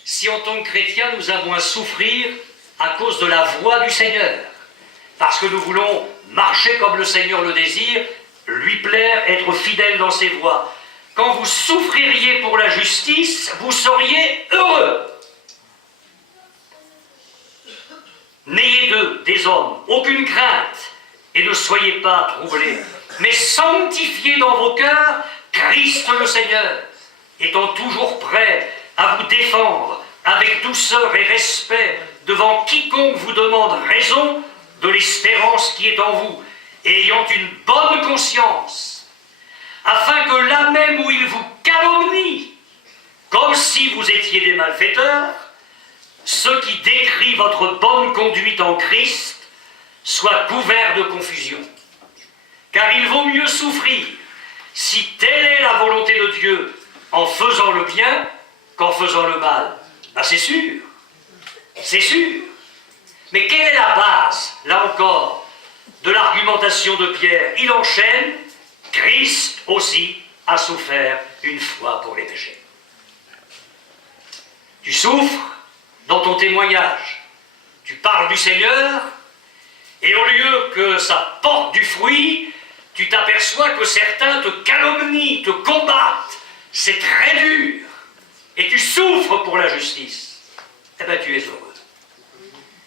si en tant que chrétiens nous avons à souffrir à cause de la voie du Seigneur, parce que nous voulons marcher comme le Seigneur le désire, lui plaire, être fidèle dans ses voies. Quand vous souffririez pour la justice, vous seriez heureux. N'ayez d'eux, des hommes, aucune crainte, et ne soyez pas troublés, mais sanctifiez dans vos cœurs Christ le Seigneur, étant toujours prêt à vous défendre avec douceur et respect devant quiconque vous demande raison de l'espérance qui est en vous, et ayant une bonne conscience, afin que là même où il vous calomnie, comme si vous étiez des malfaiteurs, ceux qui décrient votre bonne conduite en Christ soient couverts de confusion. Car il vaut mieux souffrir, si telle est la volonté de Dieu, en faisant le bien qu'en faisant le mal. Ben c'est sûr, c'est sûr. Mais quelle est la base, là encore, de l'argumentation de Pierre? Il enchaîne, Christ aussi a souffert une fois pour les péchés. Tu souffres dans ton témoignage, tu parles du Seigneur, et au lieu que ça porte du fruit, tu t'aperçois que certains te calomnient, te combattent. C'est très dur. Et tu souffres pour la justice. Eh bien, tu es heureux.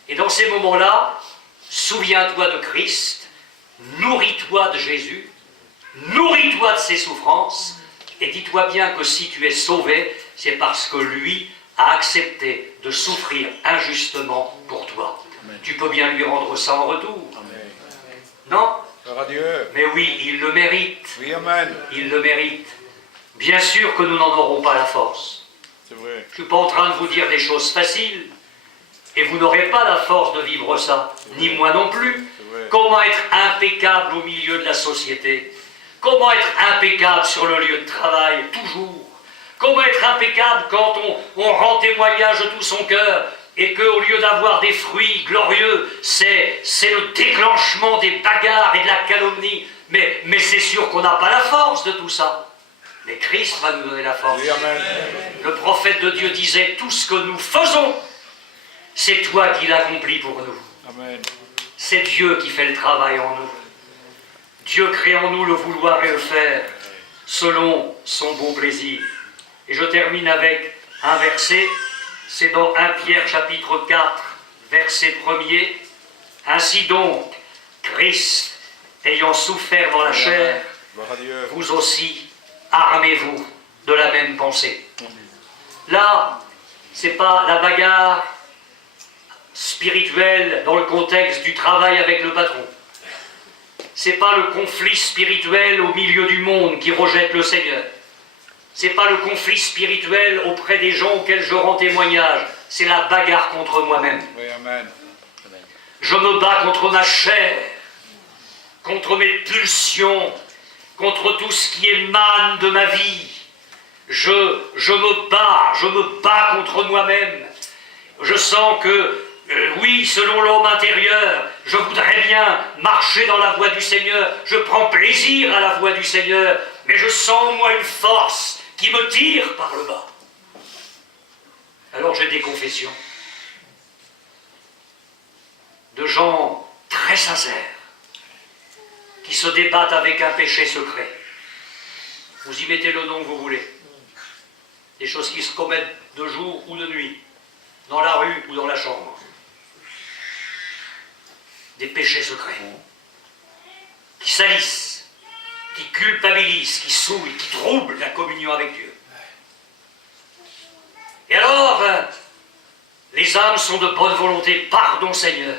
Et dans ces moments-là, souviens-toi de Christ, nourris-toi de Jésus, nourris-toi de ses souffrances, et dis-toi bien que si tu es sauvé, c'est parce que lui a accepté de souffrir injustement pour toi. Amen. Tu peux bien lui rendre ça en retour. Amen. Non? Gloire à Dieu. Mais oui, il le mérite. Oui, amen. Il le mérite. Bien sûr que nous n'en aurons pas la force. C'est vrai. Je ne suis pas en train de vous dire des choses faciles. Et vous n'aurez pas la force de vivre ça. Ni moi non plus. C'est vrai. Comment être impeccable au milieu de la société? Comment être impeccable sur le lieu de travail, toujours? Comment être impeccable quand on rend témoignage de tout son cœur et qu'au lieu d'avoir des fruits glorieux, c'est le déclenchement des bagarres et de la calomnie? Mais c'est sûr qu'on n'a pas la force de tout ça. Mais Christ va nous donner la force. Oui, amen. Le prophète de Dieu disait, tout ce que nous faisons, c'est toi qui l'accomplis pour nous. Amen. C'est Dieu qui fait le travail en nous. Dieu crée en nous le vouloir et le faire, selon son bon plaisir. Et je termine avec un verset, c'est dans 1 Pierre chapitre 4, verset 1er. Ainsi donc, Christ, ayant souffert dans la chair, Gloire à Dieu. vous aussi, armez-vous de la même pensée. Là, c'est pas la bagarre spirituelle dans le contexte du travail avec le patron. C'est pas le conflit spirituel au milieu du monde qui rejette le Seigneur. C'est pas le conflit spirituel auprès des gens auxquels je rends témoignage. C'est la bagarre contre moi-même. Oui, amen. Je me bats contre ma chair, contre mes pulsions, contre tout ce qui émane de ma vie. Je me bats contre moi-même. Je sens que, oui, selon l'homme intérieur, je voudrais bien marcher dans la voie du Seigneur. Je prends plaisir à la voie du Seigneur, mais je sens en moi une force qui me tire par le bas. Alors j'ai des confessions de gens très sincères qui se débattent avec un péché secret. Vous y mettez le nom que vous voulez. Des choses qui se commettent de jour ou de nuit, dans la rue ou dans la chambre. Des péchés secrets qui salissent, qui culpabilisent, qui souillent, qui troublent la communion avec Dieu. Et alors, les âmes sont de bonne volonté. Pardon Seigneur,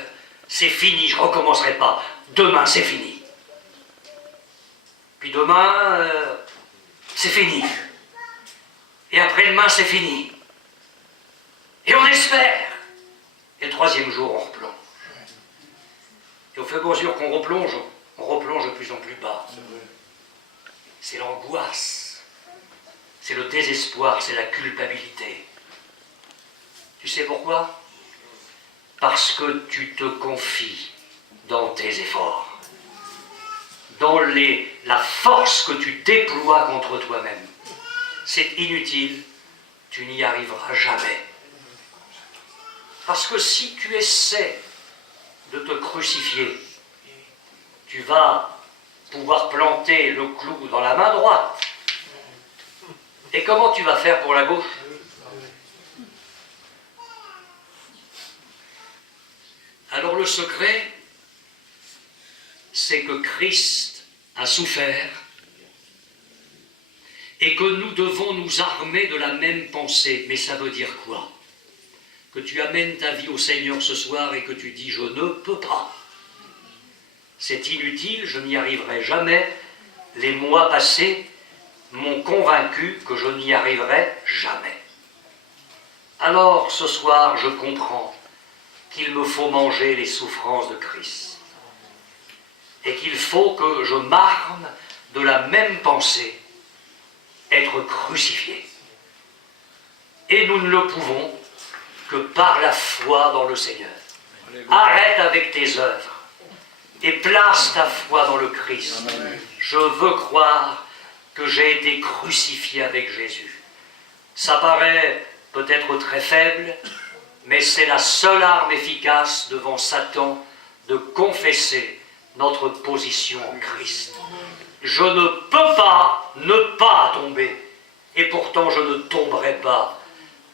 c'est fini, je ne recommencerai pas. Demain, c'est fini. Puis demain, c'est fini. Et après-demain, c'est fini. Et on espère. Et le troisième jour, on replonge. Et au fur et à mesure qu'on replonge, on replonge de plus en plus bas. C'est l'angoisse. C'est le désespoir, c'est la culpabilité. Tu sais pourquoi? Parce que tu te confies dans tes efforts, dans la force que tu déploies contre toi-même. C'est inutile, tu n'y arriveras jamais. Parce que si tu essaies de te crucifier, tu vas pouvoir planter le clou dans la main droite. Et comment tu vas faire pour la gauche? Alors le secret, c'est que Christ a souffert et que nous devons nous armer de la même pensée. Mais ça veut dire quoi? Que tu amènes ta vie au Seigneur ce soir et que tu dis « je ne peux pas ». C'est inutile, je n'y arriverai jamais. Les mois passés m'ont convaincu que je n'y arriverai jamais. Alors ce soir, je comprends qu'il me faut manger les souffrances de Christ et qu'il faut que je m'arme de la même pensée, être crucifié. Et nous ne le pouvons que par la foi dans le Seigneur. Arrête avec tes œuvres et place ta foi dans le Christ. Je veux croire que j'ai été crucifié avec Jésus. Ça paraît peut-être très faible, mais c'est la seule arme efficace devant Satan de confesser notre position en Christ. Je ne peux pas ne pas tomber, et pourtant je ne tomberai pas,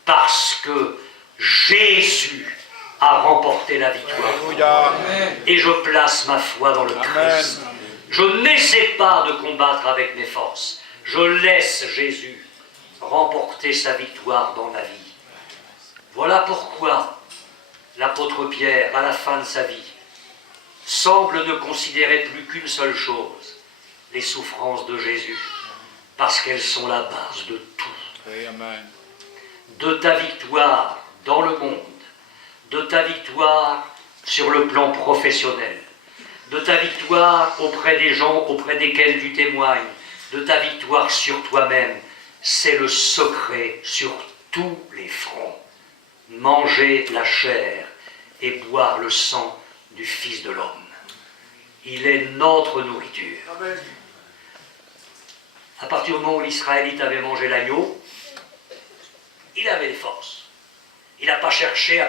parce que Jésus a remporté la victoire. Alléluia. Et je place ma foi dans le Christ. Je n'essaie pas de combattre avec mes forces. Je laisse Jésus remporter sa victoire dans ma vie. Voilà pourquoi l'apôtre Pierre, à la fin de sa vie, semblent ne considérer plus qu'une seule chose, les souffrances de Jésus, parce qu'elles sont la base de tout. Amen. De ta victoire dans le monde, de ta victoire sur le plan professionnel, de ta victoire auprès des gens auprès desquels tu témoignes, de ta victoire sur toi-même, c'est le secret sur tous les fronts. Manger la chair et boire le sang du Fils de l'homme. Il est notre nourriture. Amen. À partir du moment où l'Israélite avait mangé l'agneau, il avait des forces. Il n'a pas cherché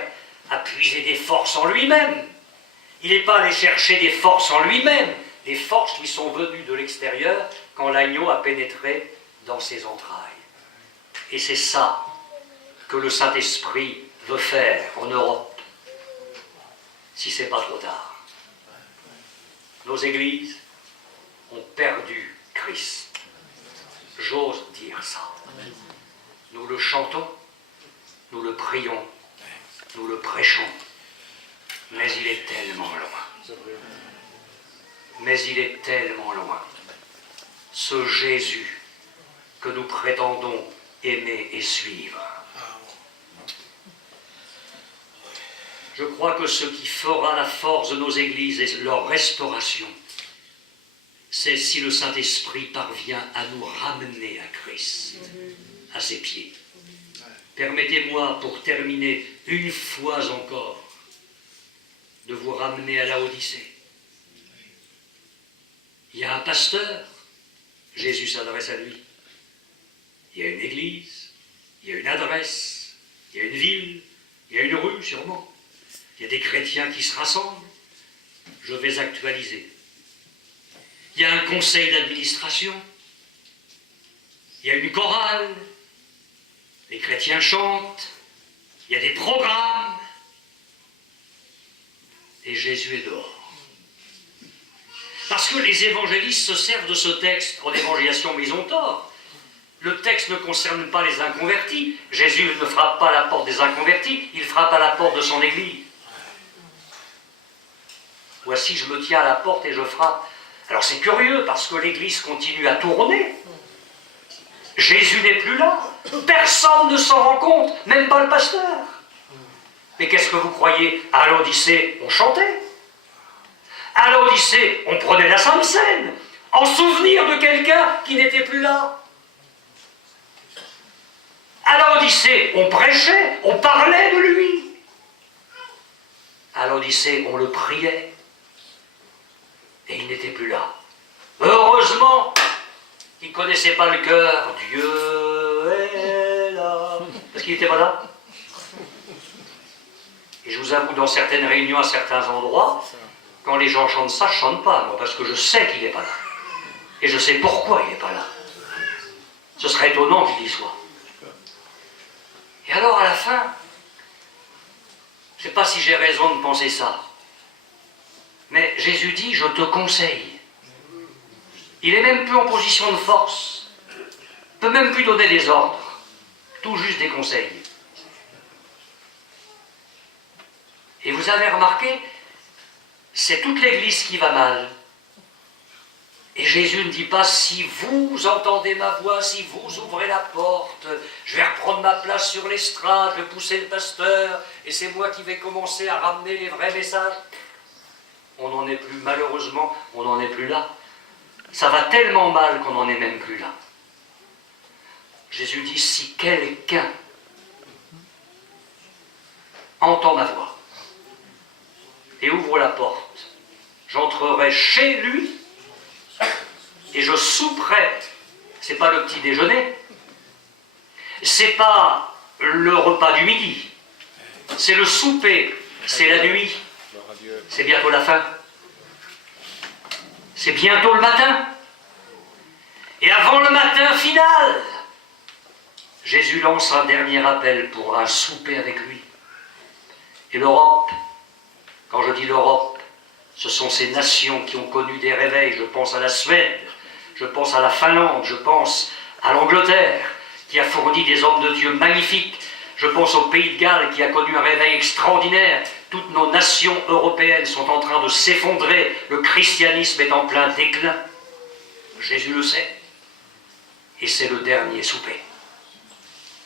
à puiser des forces en lui-même. Il n'est pas allé chercher des forces en lui-même. Les forces lui sont venues de l'extérieur quand l'agneau a pénétré dans ses entrailles. Et c'est ça que le Saint-Esprit veut faire en Europe, si ce n'est pas trop tard. Nos églises ont perdu Christ. J'ose dire ça. Nous le chantons, nous le prions, nous le prêchons, mais il est tellement loin. Mais il est tellement loin. Ce Jésus que nous prétendons aimer et suivre. Je crois que ce qui fera la force de nos églises et leur restauration, c'est si le Saint-Esprit parvient à nous ramener à Christ, à ses pieds. Permettez-moi, pour terminer, une fois encore, de vous ramener à Laodicée. Il y a un pasteur, Jésus s'adresse à lui. Il y a une église, il y a une adresse, il y a une ville, il y a une rue sûrement. Il y a des chrétiens qui se rassemblent. Je vais actualiser. Il y a un conseil d'administration. Il y a une chorale. Les chrétiens chantent. Il y a des programmes. Et Jésus est dehors. Parce que les évangélistes se servent de ce texte en évangélisation, mais ils ont tort. Le texte ne concerne pas les inconvertis. Jésus ne frappe pas à la porte des inconvertis, il frappe à la porte de son église. Voici, je me tiens à la porte et je frappe. Alors c'est curieux, parce que l'église continue à tourner. Jésus n'est plus là. Personne ne s'en rend compte, même pas le pasteur. Mais qu'est-ce que vous croyez? À l'Odyssée, on chantait. À l'Odyssée, on prenait la Sainte Seine, en souvenir de quelqu'un qui n'était plus là. À l'Odyssée, on prêchait, on parlait de lui. À l'Odyssée, on le priait. Et il n'était plus là. Heureusement qu'il ne connaissait pas le cœur. Dieu est là. Parce qu'il n'était pas là. Et je vous avoue, dans certaines réunions, à certains endroits, quand les gens chantent ça, je ne chante pas, moi, parce que je sais qu'il n'est pas là. Et je sais pourquoi il n'est pas là. Ce serait étonnant qu'il y soit. Et alors, à la fin, je ne sais pas si j'ai raison de penser ça, mais Jésus dit, je te conseille. Il est même plus en position de force. Il ne peut même plus donner des ordres. Tout juste des conseils. Et vous avez remarqué, c'est toute l'Église qui va mal. Et Jésus ne dit pas, si vous entendez ma voix, si vous ouvrez la porte, je vais reprendre ma place sur l'estrade, je vais pousser le pasteur, et c'est moi qui vais commencer à ramener les vrais messages. On n'en est plus, malheureusement, on n'en est plus là. Ça va tellement mal qu'on n'en est même plus là. Jésus dit, si quelqu'un entend ma voix et ouvre la porte, j'entrerai chez lui et je souperai. C'est pas le petit déjeuner, c'est pas le repas du midi, c'est le souper, c'est la nuit, c'est bientôt la fin, c'est bientôt le matin. Et avant le matin final, Jésus lance un dernier appel pour un souper avec lui. Et l'Europe, quand je dis l'Europe, ce sont ces nations qui ont connu des réveils. Je pense à la Suède, je pense à la Finlande, je pense à l'Angleterre, qui a fourni des hommes de Dieu magnifiques. Je pense au Pays de Galles, qui a connu un réveil extraordinaire, toutes nos nations européennes sont en train de s'effondrer, le christianisme est en plein déclin. Jésus le sait. Et c'est le dernier souper.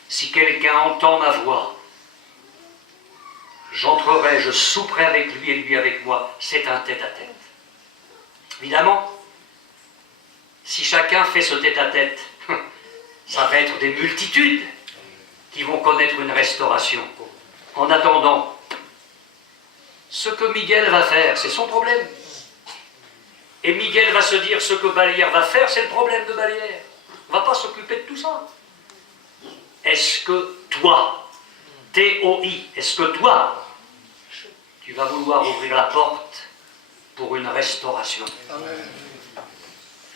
Si quelqu'un entend ma voix, j'entrerai, je souperai avec lui et lui avec moi. C'est un tête-à-tête. Évidemment, si chacun fait ce tête-à-tête, ça va être des multitudes qui vont connaître une restauration. En attendant, ce que Miguel va faire, c'est son problème. Et Miguel va se dire, ce que Balière va faire, c'est le problème de Balière. On ne va pas s'occuper de tout ça. Est-ce que toi, T-O-I, est-ce que toi, tu vas vouloir ouvrir la porte pour une restauration?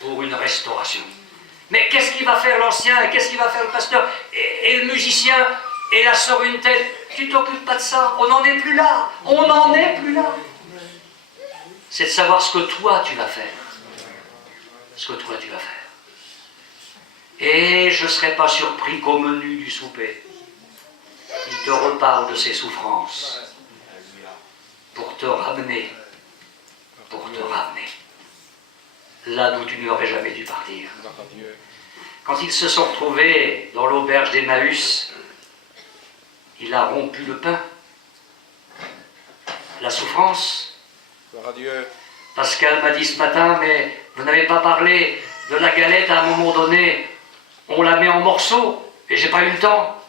Pour une restauration. Mais qu'est-ce qu'il va faire l'ancien et qu'est-ce qu'il va faire le pasteur et le musicien et la sœur une telle? Tu t'occupes pas de ça, on n'en est plus là. On n'en est plus là. C'est de savoir ce que toi tu vas faire. Ce que toi tu vas faire. Et je ne serais pas surpris qu'au menu du souper, il te reparle de ses souffrances pour te ramener, là d'où tu n'aurais jamais dû partir. Quand ils se sont retrouvés dans l'auberge d'Emmaüs, il a rompu le pain, la souffrance. Pascal m'a dit ce matin, mais vous n'avez pas parlé de la galette à un moment donné, on la met en morceaux, et j'ai pas eu le temps.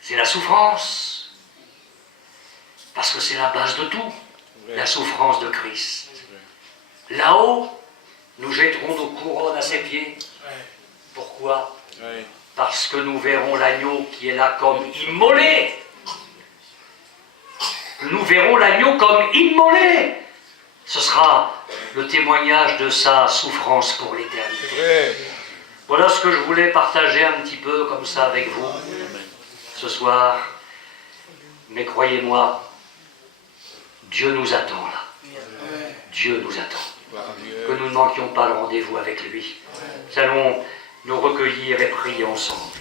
C'est la souffrance. Parce que c'est la base de tout, la souffrance de Christ. Là-haut, nous jetterons nos couronnes à ses pieds. Pourquoi? Parce que nous verrons l'agneau qui est là comme immolé. Nous verrons l'agneau comme immolé. Ce sera le témoignage de sa souffrance pour l'éternité. Voilà ce que je voulais partager un petit peu comme ça avec vous ce soir. Mais croyez-moi, Dieu nous attend là. Dieu nous attend. Que nous ne manquions pas le rendez-vous avec lui. Nous allons nous recueillir et prier ensemble.